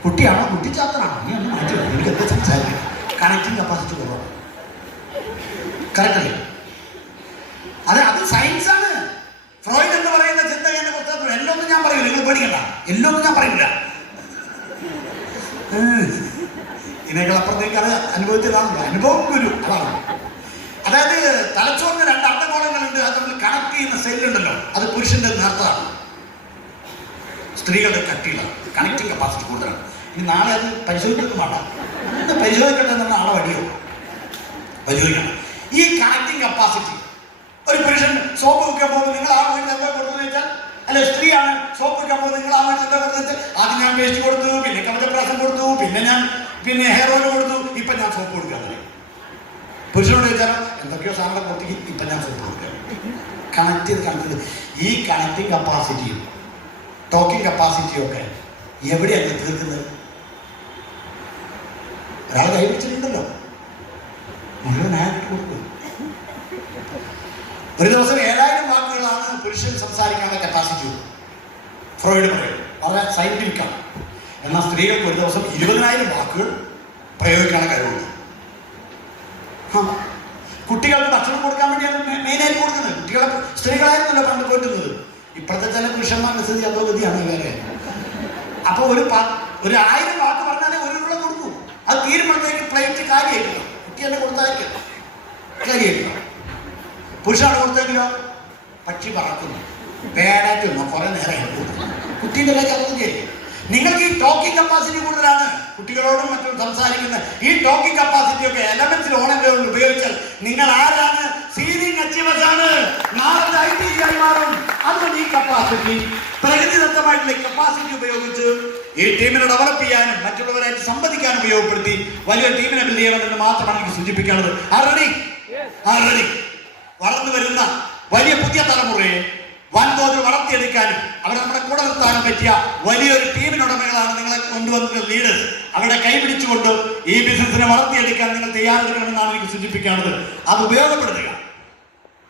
കുട്ടിയാണോ കുട്ടിച്ചാത്തനാണോ, നീ ഒന്ന് മാറ്റി, എനിക്ക് എന്താ സംസാരിക്കും. കണക്റ്റിംഗ് കപ്പാസിറ്റി കുറവാണ്. കറക്റ്റല്ലേ? അത് സയൻസാണ്. ഫ്രോയിഡ് എന്ന് പറയുന്ന ചിന്തകന്റെ പുസ്തകത്തിൽ എല്ലൊന്നും ഞാൻ പറയില്ല, നിങ്ങൾ പേടിക്കണ്ട, എല്ലൊന്നും ഞാൻ പറയില്ല. ഇതിനേക്കാൾ അപ്പുറത്തേക്ക് അത് അനുഭവത്തിലാണല്ലോ, അനുഭവം വരും. അതാണ്. അതായത് തലച്ചോറിന് 2 അർദ്ധഗോളങ്ങളുണ്ട്, അത് നമ്മൾ കണക്ട് ചെയ്യുന്ന സെല്ലുണ്ടല്ലോ, അത് പുരുഷന്റെ നേർത്തതാണ്, സ്ത്രീകളുടെ കട്ടിയിലാണ്. കണക്റ്റിംഗ് കപ്പാസിറ്റി കൂടുതലാണ്. ഇനി നാളെ അത് പരിശോധിക്കൊന്നും വേണ്ട, പരിശോധിക്കട്ടെ എന്നുള്ള ആളെ വടിയോ പരിശോധിക്കണം. ഈ കണക്റ്റിംഗ് കപ്പാസിറ്റി ഒരു പുരുഷൻ സോപ്പ് വെക്കാൻ പോകുമ്പോൾ നിങ്ങൾ ആ വീട്ടിൽ എന്താ കൊടുത്തെന്ന് വെച്ചാൽ, അല്ലെ സ്ത്രീയാണ് സോപ്പ് വെക്കാൻ പോകുമ്പോൾ നിങ്ങൾ ആ വീട്ടിൽ എന്താ കൊടുത്തെന്ന് വെച്ചാൽ, ആദ്യം ഞാൻ പേസ്റ്റ് കൊടുത്തു, പിന്നെ കവചപ്രാസം കൊടുത്തു, പിന്നെ ഹെയർ ഓയിൽ കൊടുത്തു, ഇപ്പം ഞാൻ സോപ്പ് കൊടുക്കാൻ തുടങ്ങി. പുരുഷനോട് ചോദിച്ചാൽ എന്തൊക്കെയോ സാധനം കൊടുത്തു, ഇപ്പം ഞാൻ സോപ്പ് കൊടുക്കുക. കണക്ട് ചെയ്ത് ഈ കണക്റ്റിംഗ് കപ്പാസിറ്റിയും ടോക്കിംഗ് കപ്പാസിറ്റിയും ഒക്കെ എവിടെയാണ് തീർക്കുന്നത്? ഒരാൾ കൈവച്ചിട്ടുണ്ടല്ലോ, മുഴുവനായിട്ട് കൊടുക്കും. ഒരു ദിവസം 7000 വാക്കുകളാണ് പുരുഷൻ സംസാരിക്കാനുള്ള കപ്പാസിറ്റി. ഫ്രോയിഡ് പറയും, വളരെ സയന്റിഫിക്കാണ്. എന്നാൽ സ്ത്രീകൾക്ക് ഒരു ദിവസം 20,000 വാക്കുകൾ പ്രയോഗിക്കാനുള്ള കഴിവുണ്ട്. കുട്ടികൾക്ക് ഭക്ഷണം കൊടുക്കാൻ വേണ്ടിയാണ് മെയിനായിട്ട് കൊടുക്കുന്നത്. കുട്ടികളെ സ്ത്രീകളായിരുന്നല്ലോ പണ്ട് പോറ്റുന്നത്. ഇപ്പോഴത്തെ ചില പുരുഷന്മാരുടെ സ്ഥിതി അധോഗതിയാണ്. വേറെ അപ്പൊ ഒരു 1000 വാക്ക് പറഞ്ഞാലേ ഒരു ഉരുള കൊടുക്കൂ. അത് തീരുമ്പോഴത്തേക്ക് പ്ലേറ്റ് കാര്യമായിരിക്കണം. കുട്ടി തന്നെ കൊടുത്തായിരിക്കണം, കാര്യമായിരിക്കണം. പുരുഷാണ് കൊടുത്തെങ്കിലോ പക്ഷി പറക്കുന്നു, പേടായിട്ട് വന്നു കുറെ നേരം കുട്ടീൻ്റെ കാര്യം അതൊന്നും ചെയ്യും. നിങ്ങൾക്ക് ഈ ടോക്കിംഗ് കപ്പാസിറ്റി കൂടുതലാണ്. കുട്ടികളോടും മറ്റും സംസാരിക്കുന്ന ഈ ടോക്കിംഗ് കപ്പാസിറ്റി ഒക്കെ എലമെന്റ്സിൽ ഓണെങ്കിലും ഉപയോഗിച്ചാൽ നിങ്ങൾ ആരാണ്? സീനിങ് അച്ചീവേഴ്സ് ആണ്. നാളെ ITC ആയി മാറും. അതുകൊണ്ട് ഈ കപ്പാസിറ്റി, പ്രകൃതിദത്തമായിട്ടുള്ള കപ്പാസിറ്റി ഉപയോഗിച്ച് ഈ ടീമിനെ ഡെവലപ്പ് ചെയ്യാനും മറ്റുള്ളവരായിട്ട് സംവദിക്കാനും ഉപയോഗപ്പെടുത്തി വലിയ ടീമിനെ ബിൽഡ് ചെയ്യണമെന്ന് മാത്രമാണ് എനിക്ക് സൂചിപ്പിക്കാനുള്ളത്. ആൾറെഡി വളർന്നു വരുന്ന വലിയ പുതിയ തലമുറയെ വൻതോതിൽ വളർത്തിയെടുക്കാനും അവരെ നമ്മുടെ കൂടെ നിർത്താനും പറ്റിയ വലിയൊരു ടീമിനുടമകളാണ് നിങ്ങളെ കൊണ്ടുവന്നിട്ടുള്ള ലീഡേഴ്സ്. അവരുടെ കൈപിടിച്ചുകൊണ്ട് ഈ ബിസിനസിനെ വളർത്തിയെടുക്കാൻ നിങ്ങൾ തയ്യാറെടുക്കണമെന്നാണ് എനിക്ക് സൂചിപ്പിക്കാനുള്ളത്. അത് ഉപയോഗപ്പെടുത്തുക.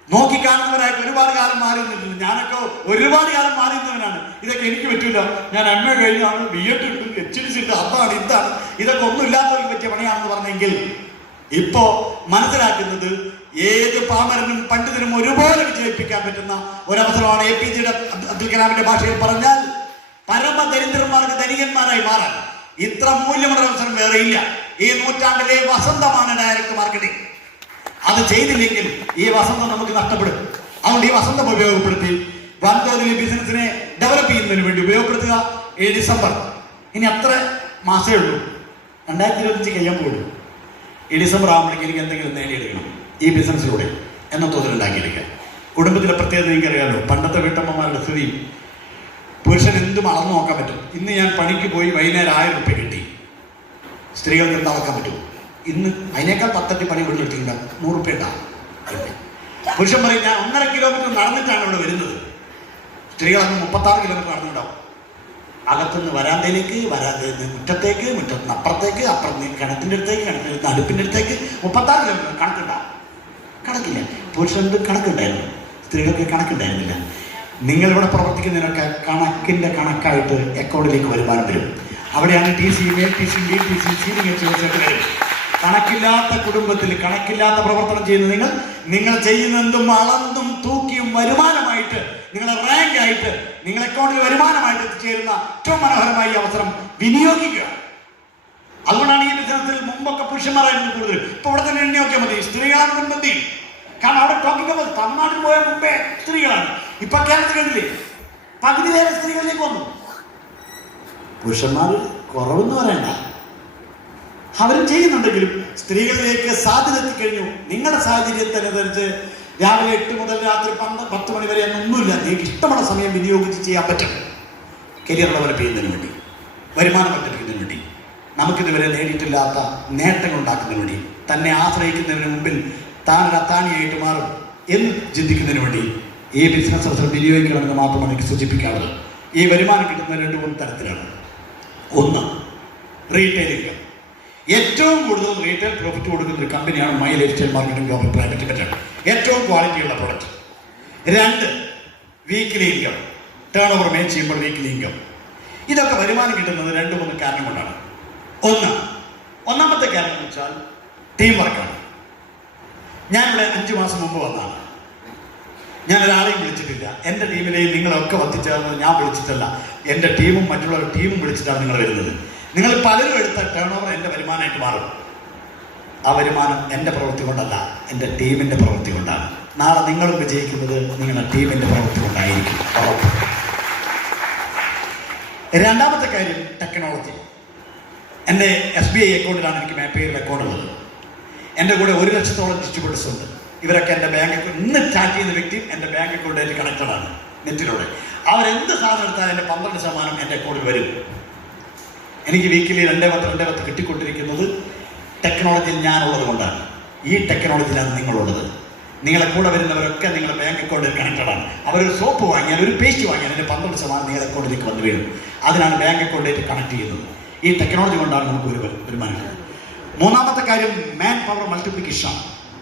നോക്കിക്കാണുന്നവരായിട്ട് ഒരുപാട് കാലം മാറി നിന്നിട്ടുണ്ട്. ഞാനൊക്കെ ഒരുപാട് കാലം മാറി നിന്നവനാണ്. ഇതൊക്കെ എനിക്ക് പറ്റില്ല, ഞാൻ MA കഴിഞ്ഞാണ്, BEd ഉണ്ട്, HNC ഉണ്ട്, അതാണ് ഇതാണ്, ഇതൊക്കെ ഒന്നും ഇല്ലാത്തവർക്ക് പറ്റിയ പണിയാണെന്ന് പറഞ്ഞെങ്കിൽ ഇപ്പോ മനസ്സിലാക്കുന്നത് ഏത് പാമരനും പണ്ഡിതനും ഒരുപോലെ വിജയിപ്പിക്കാൻ പറ്റുന്ന ഒരവസരമാണ്. APJ അബ്ദുൽ കലാമിന്റെ ഭാഷയിൽ പറഞ്ഞാൽ പരമദരിദ്രന്മാർക്ക് ധനികന്മാരായി മാറാൻ ഇത്ര മൂല്യമുള്ള അവസരം വേറെ ഇല്ല. ഈ നൂറ്റാണ്ടിലെ വസന്തമാണ് ഡയറക്ട് മാർക്കറ്റിംഗ്. അത് ചെയ്തില്ലെങ്കിൽ ഈ വസന്തം നമുക്ക് നഷ്ടപ്പെടും. അതുകൊണ്ട് ഈ വസന്തം ഉപയോഗപ്പെടുത്തി വൻതോതിൽ ബിസിനസിനെ ഡെവലപ്പ് ചെയ്യുന്നതിന് വേണ്ടി ഉപയോഗപ്പെടുത്തുക. ഈ ഡിസംബർ ഇനി അത്ര മാസേ ഉള്ളൂ, 2025 കഴിയാൻ പോകുള്ളൂ. ഈ ഡിസംബർ ആകുമ്പോഴേക്കും എനിക്ക് എന്തെങ്കിലും നേടിയെടുക്കണം ഈ ബിസിനസ്സിലൂടെ എന്ന തോതിലുണ്ടാക്കിയെടുക്കുക. കുടുംബത്തിലെ പ്രത്യേകത എനിക്കറിയാമല്ലോ. പണ്ടത്തെ വീട്ടമ്മമാരുടെ സ്ഥിതി, പുരുഷൻ എന്തും അളന്നു നോക്കാൻ പറ്റും. ഇന്ന് ഞാൻ പണിക്ക് പോയി വൈകുന്നേരം 1000 രൂപ കിട്ടി, സ്ത്രീകൾക്ക് എന്ത് അളക്കാൻ പറ്റും? ഇന്ന് അതിനേക്കാൾ 10 പണി വീട്ടിലെടുത്തിട്ടുണ്ടാവും, 100 രൂപ ഉണ്ടാവും. പുരുഷൻ പറയും ഞാൻ 1.5 കിലോമീറ്റർ നടന്നിട്ടാണ് ഇവിടെ വരുന്നത്. സ്ത്രീകൾ അന്ന് 36 കിലോമീറ്റർ നടന്നിട്ടുണ്ടാവും. അകത്തുനിന്ന് വരാന്തയിലേക്ക്, വരാന്തയിൽ മുറ്റത്തേക്ക്, മുറ്റത്തിന് അപ്പുറത്തേക്ക്, അപ്പുറത്ത് കിണറ്റിൻ്റെ അടുത്തേക്ക്, കിണറ്റിൻ്റെ അടുപ്പിൻ്റെ അടുത്തേക്ക് 36 കിലോമീറ്റർ കണക്കുണ്ടാവും. കണക്കില്ല. പുരുഷന് കണക്കുണ്ടായിരുന്നു, സ്ത്രീകൾക്ക് കണക്കുണ്ടായിരുന്നില്ല. നിങ്ങളിവിടെ പ്രവർത്തിക്കുന്നതിനൊക്കെ കണക്കിൻ്റെ കണക്കായിട്ട് അക്കൗണ്ടിലേക്ക് വരുമാനം വരും. അവിടെയാണ് TC, ATC, BTC, seen in achievers വരും. കണക്കില്ലാത്ത കുടുംബത്തിൽ കണക്കില്ലാത്ത പ്രവർത്തനം ചെയ്യുന്ന നിങ്ങൾ ചെയ്യുന്നതും അളന്നും തൂക്കിയും വരുമാനമായിട്ട്, നിങ്ങളെ റാങ്ക് ആയിട്ട്, നിങ്ങളുടെ അക്കൗണ്ടിൽ വരുമാനമായിട്ട് എത്തിച്ചേരുന്ന ഏറ്റവും മനോഹരമായ അവസരം വിനിയോഗിക്കുക. അതുകൊണ്ടാണ് ഈ ബിസിനസ്സിൽ മുമ്പൊക്കെ പുരുഷന്മാരായിരുന്നു കൂടുതൽ. ഇപ്പൊ ഇവിടെ തന്നെ എണ്ണി നോക്കിയാൽ മതി, സ്ത്രീകളാണ് മുൻപന്തി. കാരണം അവിടെ ടോക്കിംഗ് തമിഴ്നാട്ടിൽ പോയ മുമ്പേ സ്ത്രീകളാണ്. ഇപ്പൊ കേരളത്തിൽ കണ്ടില്ലേ, പകുതി നേരം സ്ത്രീകളിലേക്ക് വന്നു. പുരുഷന്മാർ കുറവെന്ന് പറയണ്ട, അവരും ചെയ്യുന്നുണ്ടെങ്കിലും സ്ത്രീകളിലേക്ക് സാധ്യത എത്തിക്കഴിഞ്ഞു. നിങ്ങളുടെ സാഹചര്യത്തിനനുസരിച്ച് രാവിലെ 8 മുതൽ രാത്രി 10 മണി വരെ ഒന്നുമില്ല, നിങ്ങൾക്ക് ഇഷ്ടമുള്ള സമയം വിനിയോഗിച്ച് ചെയ്യാൻ പറ്റും. കരിയർ ഡെവലപ്പ് ചെയ്യുന്നതിന് വേണ്ടി, വരുമാനം വർദ്ധിപ്പിക്കുന്നതിന് വേണ്ടി, നമുക്കിതുവരെ നേടിയിട്ടില്ലാത്ത നേട്ടങ്ങൾ ഉണ്ടാക്കുന്നതിന് വേണ്ടി, തന്നെ ആശ്രയിക്കുന്നതിന് മുമ്പിൽ താനൊരു അത്താണിയായിട്ട് മാറും എന്ന് ചിന്തിക്കുന്നതിന് വേണ്ടി ഈ ബിസിനസ് അവസരം വിനിയോഗിക്കണമെന്ന് മാത്രമാണ് എനിക്ക് സൂചിപ്പിക്കാറുള്ളത്. ഈ വരുമാനം കിട്ടുന്ന 2-3 തരത്തിലാണ്. ഒന്ന്, റീറ്റെയിൽ ഇൻകം. ഏറ്റവും കൂടുതൽ റീറ്റെയിൽ പ്രോഫിറ്റ് കൊടുക്കുന്ന ഒരു കമ്പനിയാണ് my lifestyle marketing global private limited. ഏറ്റവും ക്വാളിറ്റിയുള്ള product. 2, weekly income. Turn over make ചെയ്യുമ്പോൾ വീക്കിലി ഇൻകം. ഇതൊക്കെ വരുമാനം കിട്ടുന്നത് 2-3 കാരണം കൊണ്ടാണ്. ഒന്നാമത്തെ കാരണം എന്ന് വെച്ചാൽ ടീം വർക്കാണ്. ഞാനിവിടെ 5 മാസം മുമ്പ് വന്നതാണ്. ഞാൻ ഒരാളെയും വിളിച്ചിട്ടില്ല. എൻ്റെ ടീമിലെയും നിങ്ങളൊക്കെ വത്തിച്ചേർന്നത് ഞാൻ വിളിച്ചിട്ടല്ല, എൻ്റെ ടീമും മറ്റുള്ളവരുടെ ടീമും വിളിച്ചിട്ടാണ് നിങ്ങൾ വരുന്നത്. നിങ്ങൾ പലരും എടുത്ത ടേൺ ഓവർ എൻ്റെ വരുമാനമായിട്ട് മാറും. ആ വരുമാനം എൻ്റെ പ്രവൃത്തി കൊണ്ടല്ല, എൻ്റെ ടീമിൻ്റെ പ്രവൃത്തി കൊണ്ടാണ്. നാളെ നിങ്ങളും വിജയിക്കുന്നത് നിങ്ങളുടെ ടീമിൻ്റെ പ്രവൃത്തി കൊണ്ടായിരിക്കും. രണ്ടാമത്തെ കാര്യം ടെക്നോളജി. എൻ്റെ SBI അക്കൗണ്ടിലാണ് എനിക്ക് മേപ്പേരിൽ അക്കൗണ്ട് ഉള്ളത്. എൻ്റെ കൂടെ 1 ലക്ഷത്തോളം ഡിസ്ട്രിബ്യൂട്ടേഴ്സ് ഉണ്ട്. ഇവരൊക്കെ എൻ്റെ ബാങ്ക് അക്കൗണ്ട് ഇന്ന് ചാറ്റ് ചെയ്യുന്ന വ്യക്തിയും എൻ്റെ ബാങ്ക് അക്കൗണ്ടായിട്ട് കണക്റ്റഡാണ് നെറ്റിലൂടെ. അവരെന്ത് സാധനം എടുത്താലും എൻ്റെ 12% എൻ്റെ അക്കൗണ്ടിൽ വരും. എനിക്ക് വീക്കിലി 2-10 കിട്ടിക്കൊണ്ടിരിക്കുന്നത് ടെക്നോളജിയിൽ ഞാനുള്ളത് കൊണ്ടാണ്. ഈ ടെക്നോളജിയിലാണ് നിങ്ങളുള്ളത്. നിങ്ങളെ കൂടെ വരുന്നവരൊക്കെ നിങ്ങളുടെ ബാങ്ക് അക്കൗണ്ടിൽ കണക്റ്റഡാണ്. അവരൊരു സോപ്പ് വാങ്ങിയാൽ, ഒരു പേസ്റ്റ് വാങ്ങിയാൽ എൻ്റെ 12% നിങ്ങളുടെ അക്കൗണ്ടിലേക്ക് വന്ന് വീഴും. അതിനാണ് ബാങ്ക് അക്കൗണ്ടായിട്ട് കണക്ട് ചെയ്യുന്നത്. ഈ ടെക്നോളജി കൊണ്ടാണ് നമുക്ക് ഒരു വരുമാനം. മൂന്നാമത്തെ കാര്യം മാൻ പവർ മൾട്ടിപ്ലിക്കേഷൻ.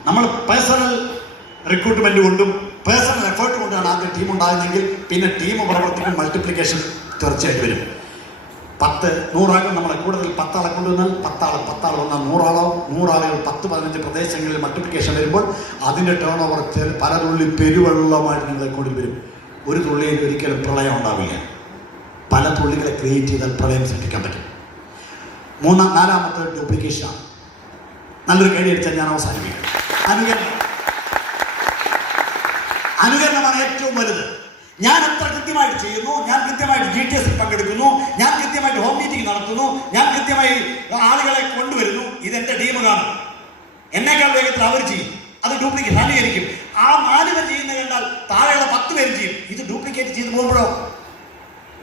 നമ്മൾ പേഴ്സണൽ റിക്രൂട്ട്മെന്റ് കൊണ്ടും പേഴ്സണൽ എഫേർട്ട് കൊണ്ടാണ് ആദ്യം ടീം ഉണ്ടാകുന്നതെങ്കിൽ പിന്നെ ടീം പ്രവർത്തിക്കും, മൾട്ടിപ്ലിക്കേഷൻ തീർച്ചയായിട്ടും വരും. 10-100 ആളുകൾ നമ്മളെ കൂടുതൽ 10 ആളെ കൊണ്ടുവന്നാൽ 10 ആൾ വന്നാൽ 100 ആളാവും. 100 ആളുകൾ 10-15 പ്രദേശങ്ങളിൽ മൾട്ടിപ്ലിക്കേഷൻ വരുമ്പോൾ അതിൻ്റെ ടേൺ ഓവർ പല തുള്ളി പെരുവെള്ളമായിട്ട് നിങ്ങളെ കൂടി വരും. ഒരു തുള്ളിയിൽ ഒരിക്കലും പ്രളയം ഉണ്ടാവില്ല. പല തുള്ളികളെ ക്രിയേറ്റ് ചെയ്താൽ പ്രളയം സൃഷ്ടിക്കാൻ പറ്റും. നാലാമത്തെ ഡ്യൂപ്ലിക്കേഷനാണ്. നല്ലൊരു കഴിയടിച്ചാൽ ഞാൻ അവസാനിപ്പിക്കാം. അനുകരണമാണ് ഏറ്റവും വലുത്. ഞാൻ എത്ര കൃത്യമായിട്ട് ചെയ്യുന്നു, ഞാൻ കൃത്യമായിട്ട് GTS പങ്കെടുക്കുന്നു, ഞാൻ കൃത്യമായിട്ട് ഹോം മീറ്റിംഗ് നടത്തുന്നു, ഞാൻ കൃത്യമായി ആളുകളെ കൊണ്ടുവരുന്നു, ഇതെന്റെ ടീം കാണും. എന്നേക്കാൾ വേഗത്തിൽ അവർ ചെയ്യും. അത് ഡ്യൂപ്ലിക്കേറ്റ് അനുകരിക്കും. ആ 4 പേർ ചെയ്യുന്നത് കണ്ടാൽ താഴെയുള്ള 10 പേര് ചെയ്യും. ഇത് ഡ്യൂപ്ലിക്കേറ്റ് ചെയ്ത് പോകുമ്പോഴോ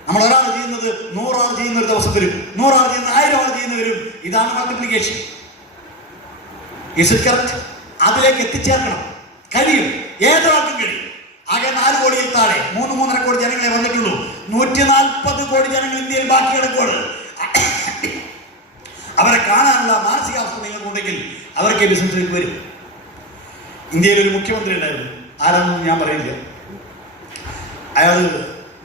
നമ്മൾ ഒരാൾ ചെയ്യുന്നത് 100 ആൾ ചെയ്യുന്ന ഒരു ദിവസം വരും, 100 ആൾ ചെയ്യുന്ന 1000 ആൾ ചെയ്യുന്നവരും. ഇതാണ് മൾട്ടിപ്ലിക്കേഷൻ. Is it correct? അതിലേക്ക് എത്തിച്ചേർക്കണം. കഴിയും, ഏതൊരാൾക്കും കഴിയും. ആകെ 4 കോടിയിൽ താഴെ 3-3.5 കോടി ജനങ്ങളെ വന്നിട്ടുള്ളൂ. 140 കോടി ജനങ്ങൾ ഇന്ത്യയിൽ ബാക്കി കിടക്കുകയാണ്. അവരെ കാണാനുള്ള മാനസികാവസ്ഥ നിങ്ങൾക്കുണ്ടെങ്കിൽ അവർക്ക് ബിസിനസ്സിലേക്ക് വരും. ഇന്ത്യയിൽ ഒരു മുഖ്യമന്ത്രി ഉണ്ടായിരുന്നു, ആരാണെന്ന് ഞാൻ പറയില്ല. അയാൾ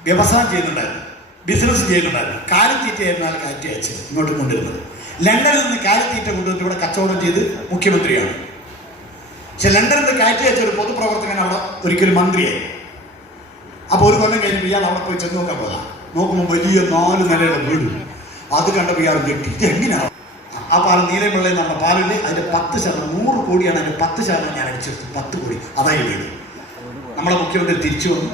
വ്യവസായം ചെയ്യുന്നുണ്ടായിരുന്നു, ബിസിനസ് ചെയ്യുന്നുണ്ടായിരുന്നു. കാലിത്തീറ്റയായിരുന്നു അയാൾ കയറ്റി അയച്ചത് ഇങ്ങോട്ട് കൊണ്ടുവരുന്നത്. ലണ്ടനിൽ നിന്ന് കാലിത്തീറ്റ കൊണ്ടുവന്നിട്ട് ഇവിടെ കച്ചവടം ചെയ്ത് മുഖ്യമന്ത്രിയാണ്. പക്ഷെ ലണ്ടനിൽ നിന്ന് കയറ്റി അയച്ച ഒരു പൊതുപ്രവർത്തകൻ അവിടെ ഒരിക്കലും മന്ത്രിയായി. അപ്പോൾ ഒരു കൊല്ലം കഴിഞ്ഞപ്പോൾ ഇയാൾ അവിടെ പോയി ചെന്ന് നോക്കാൻ പോകാം. നോക്കുമ്പോൾ വലിയ 4 നിലയുടെ വീട്. അത് കണ്ടപ്പോൾ ഇയാൾ ഞെട്ടി, ഇത് എങ്ങനെയാണ്? ആ പാലം നീലമുള്ളതെന്ന് പറഞ്ഞ പാലിൻ്റെ അതിൻ്റെ 10% 100 കോടിയാണ്, അതിൻ്റെ 10% ഞാൻ അടിച്ചെടുത്തു. 10 കോടി അതായി വീട്. നമ്മളെ മുഖ്യമന്ത്രി തിരിച്ചു വന്നു.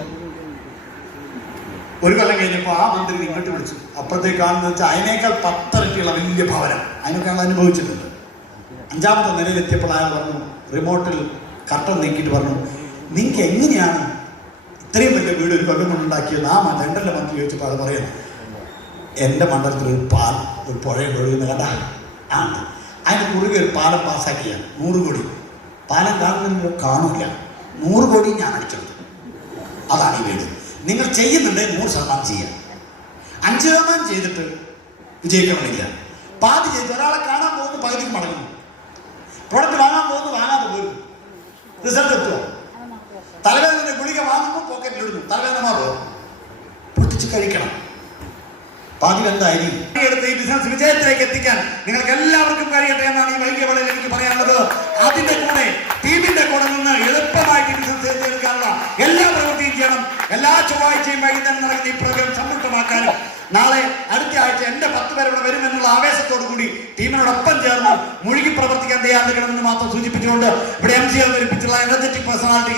ഒരു കൊല്ലം കഴിഞ്ഞപ്പോൾ ആ മന്ത്രി ഇങ്ങോട്ട് വിളിച്ചു. അപ്പോഴത്തേക്ക് കാണുന്നത് വെച്ചാൽ അതിനേക്കാൾ 10 ഇരട്ടിയുള്ള വലിയ ഭവനം. അതിനൊക്കെ ഞങ്ങൾ അനുഭവിച്ചിട്ടുണ്ട്. 5ാമത്തെ നിലയിലെത്തിയപ്പോൾ അയാൾ പറഞ്ഞു, റിമോട്ടിൽ കർട്ടൻ നീക്കിയിട്ട് പറഞ്ഞു, നിങ്ങൾക്ക് എങ്ങനെയാണ് ഇത്രയും വലിയ വീട് ഒരു കൊല്ലം കൊണ്ടുണ്ടാക്കിയെന്ന് ആ ലണ്ടനിലെ മന്ത്രി ചോദിച്ചപ്പോൾ അത് പറയുന്നു, എൻ്റെ മണ്ഡലത്തിൽ ഒരു പുഴയും ഒഴുകുന്ന കണ്ട ആണ്. അതിന് കുറുകെ ഒരു പാലം പാസ്സാക്കിയ 100 കോടി. പാലം കാണുന്നതിന് കാണില്ല. 100 കോടി ഞാൻ അടിച്ചെടുത്തു. അതാണ് ഈ വീട്. നിങ്ങൾ ചെയ്യുന്നുണ്ട് 100% ചെയ്യാം. 5% ചെയ്തിട്ട് വിജയിക്കണമെന്നില്ല. പാതി ചെയ്ത് ഒരാളെ കാണാൻ പോകുന്നു, പകുതിക്ക് മടങ്ങുന്നു. പ്രൊഡക്റ്റ് വാങ്ങാൻ പോകുന്നു, വാങ്ങാതെ പോരും. റിസൾട്ട് എത്തുമോ? തലവേദന ഗുളിക വാങ്ങുമ്പോൾ പോക്കറ്റിലിടുന്നു, തലവേദന മാറുമോ? പൊട്ടിച്ച് കഴിക്കണം. പാതി എന്തായാലും എടുത്ത് ഈ ബിസിനസ് വിജയത്തിലേക്ക് എത്തിക്കാൻ നിങ്ങൾക്ക് എല്ലാവർക്കും കഴിയട്ടെ എന്നാണ് ഈ വൈകിയ വേളയിൽ എനിക്ക് പറയാനുള്ളത്. അതിന്റെ കൂടെ ടീമിന്റെ കൂടെ നിന്ന് എളുപ്പമായിട്ട് ബിസിനസ് ചെയ്തെടുക്കാനുള്ള എല്ലാ പ്രവൃത്തിയും ചെയ്യണം. എല്ലാ ചൊവ്വാഴ്ചയും വൈകുന്നേരം നടക്കുന്ന ഈ പ്രോഗ്രാം സമൃദ്ധമാക്കാനും നാളെ അടുത്ത ആഴ്ച എന്റെ 10 പേർ ഇവിടെ വരുമെന്നുള്ള ആവേശത്തോടു കൂടി ടീമിനോടൊപ്പം ചേർന്ന് മുഴുകി പ്രവർത്തിക്കാൻ തയ്യാറാകണമെന്ന് മാത്രം സൂചിപ്പിച്ചുകൊണ്ട് ഇവിടെ MG അവതരിപ്പിച്ചുള്ള എനർജറ്റിക് പേഴ്സണാലിറ്റി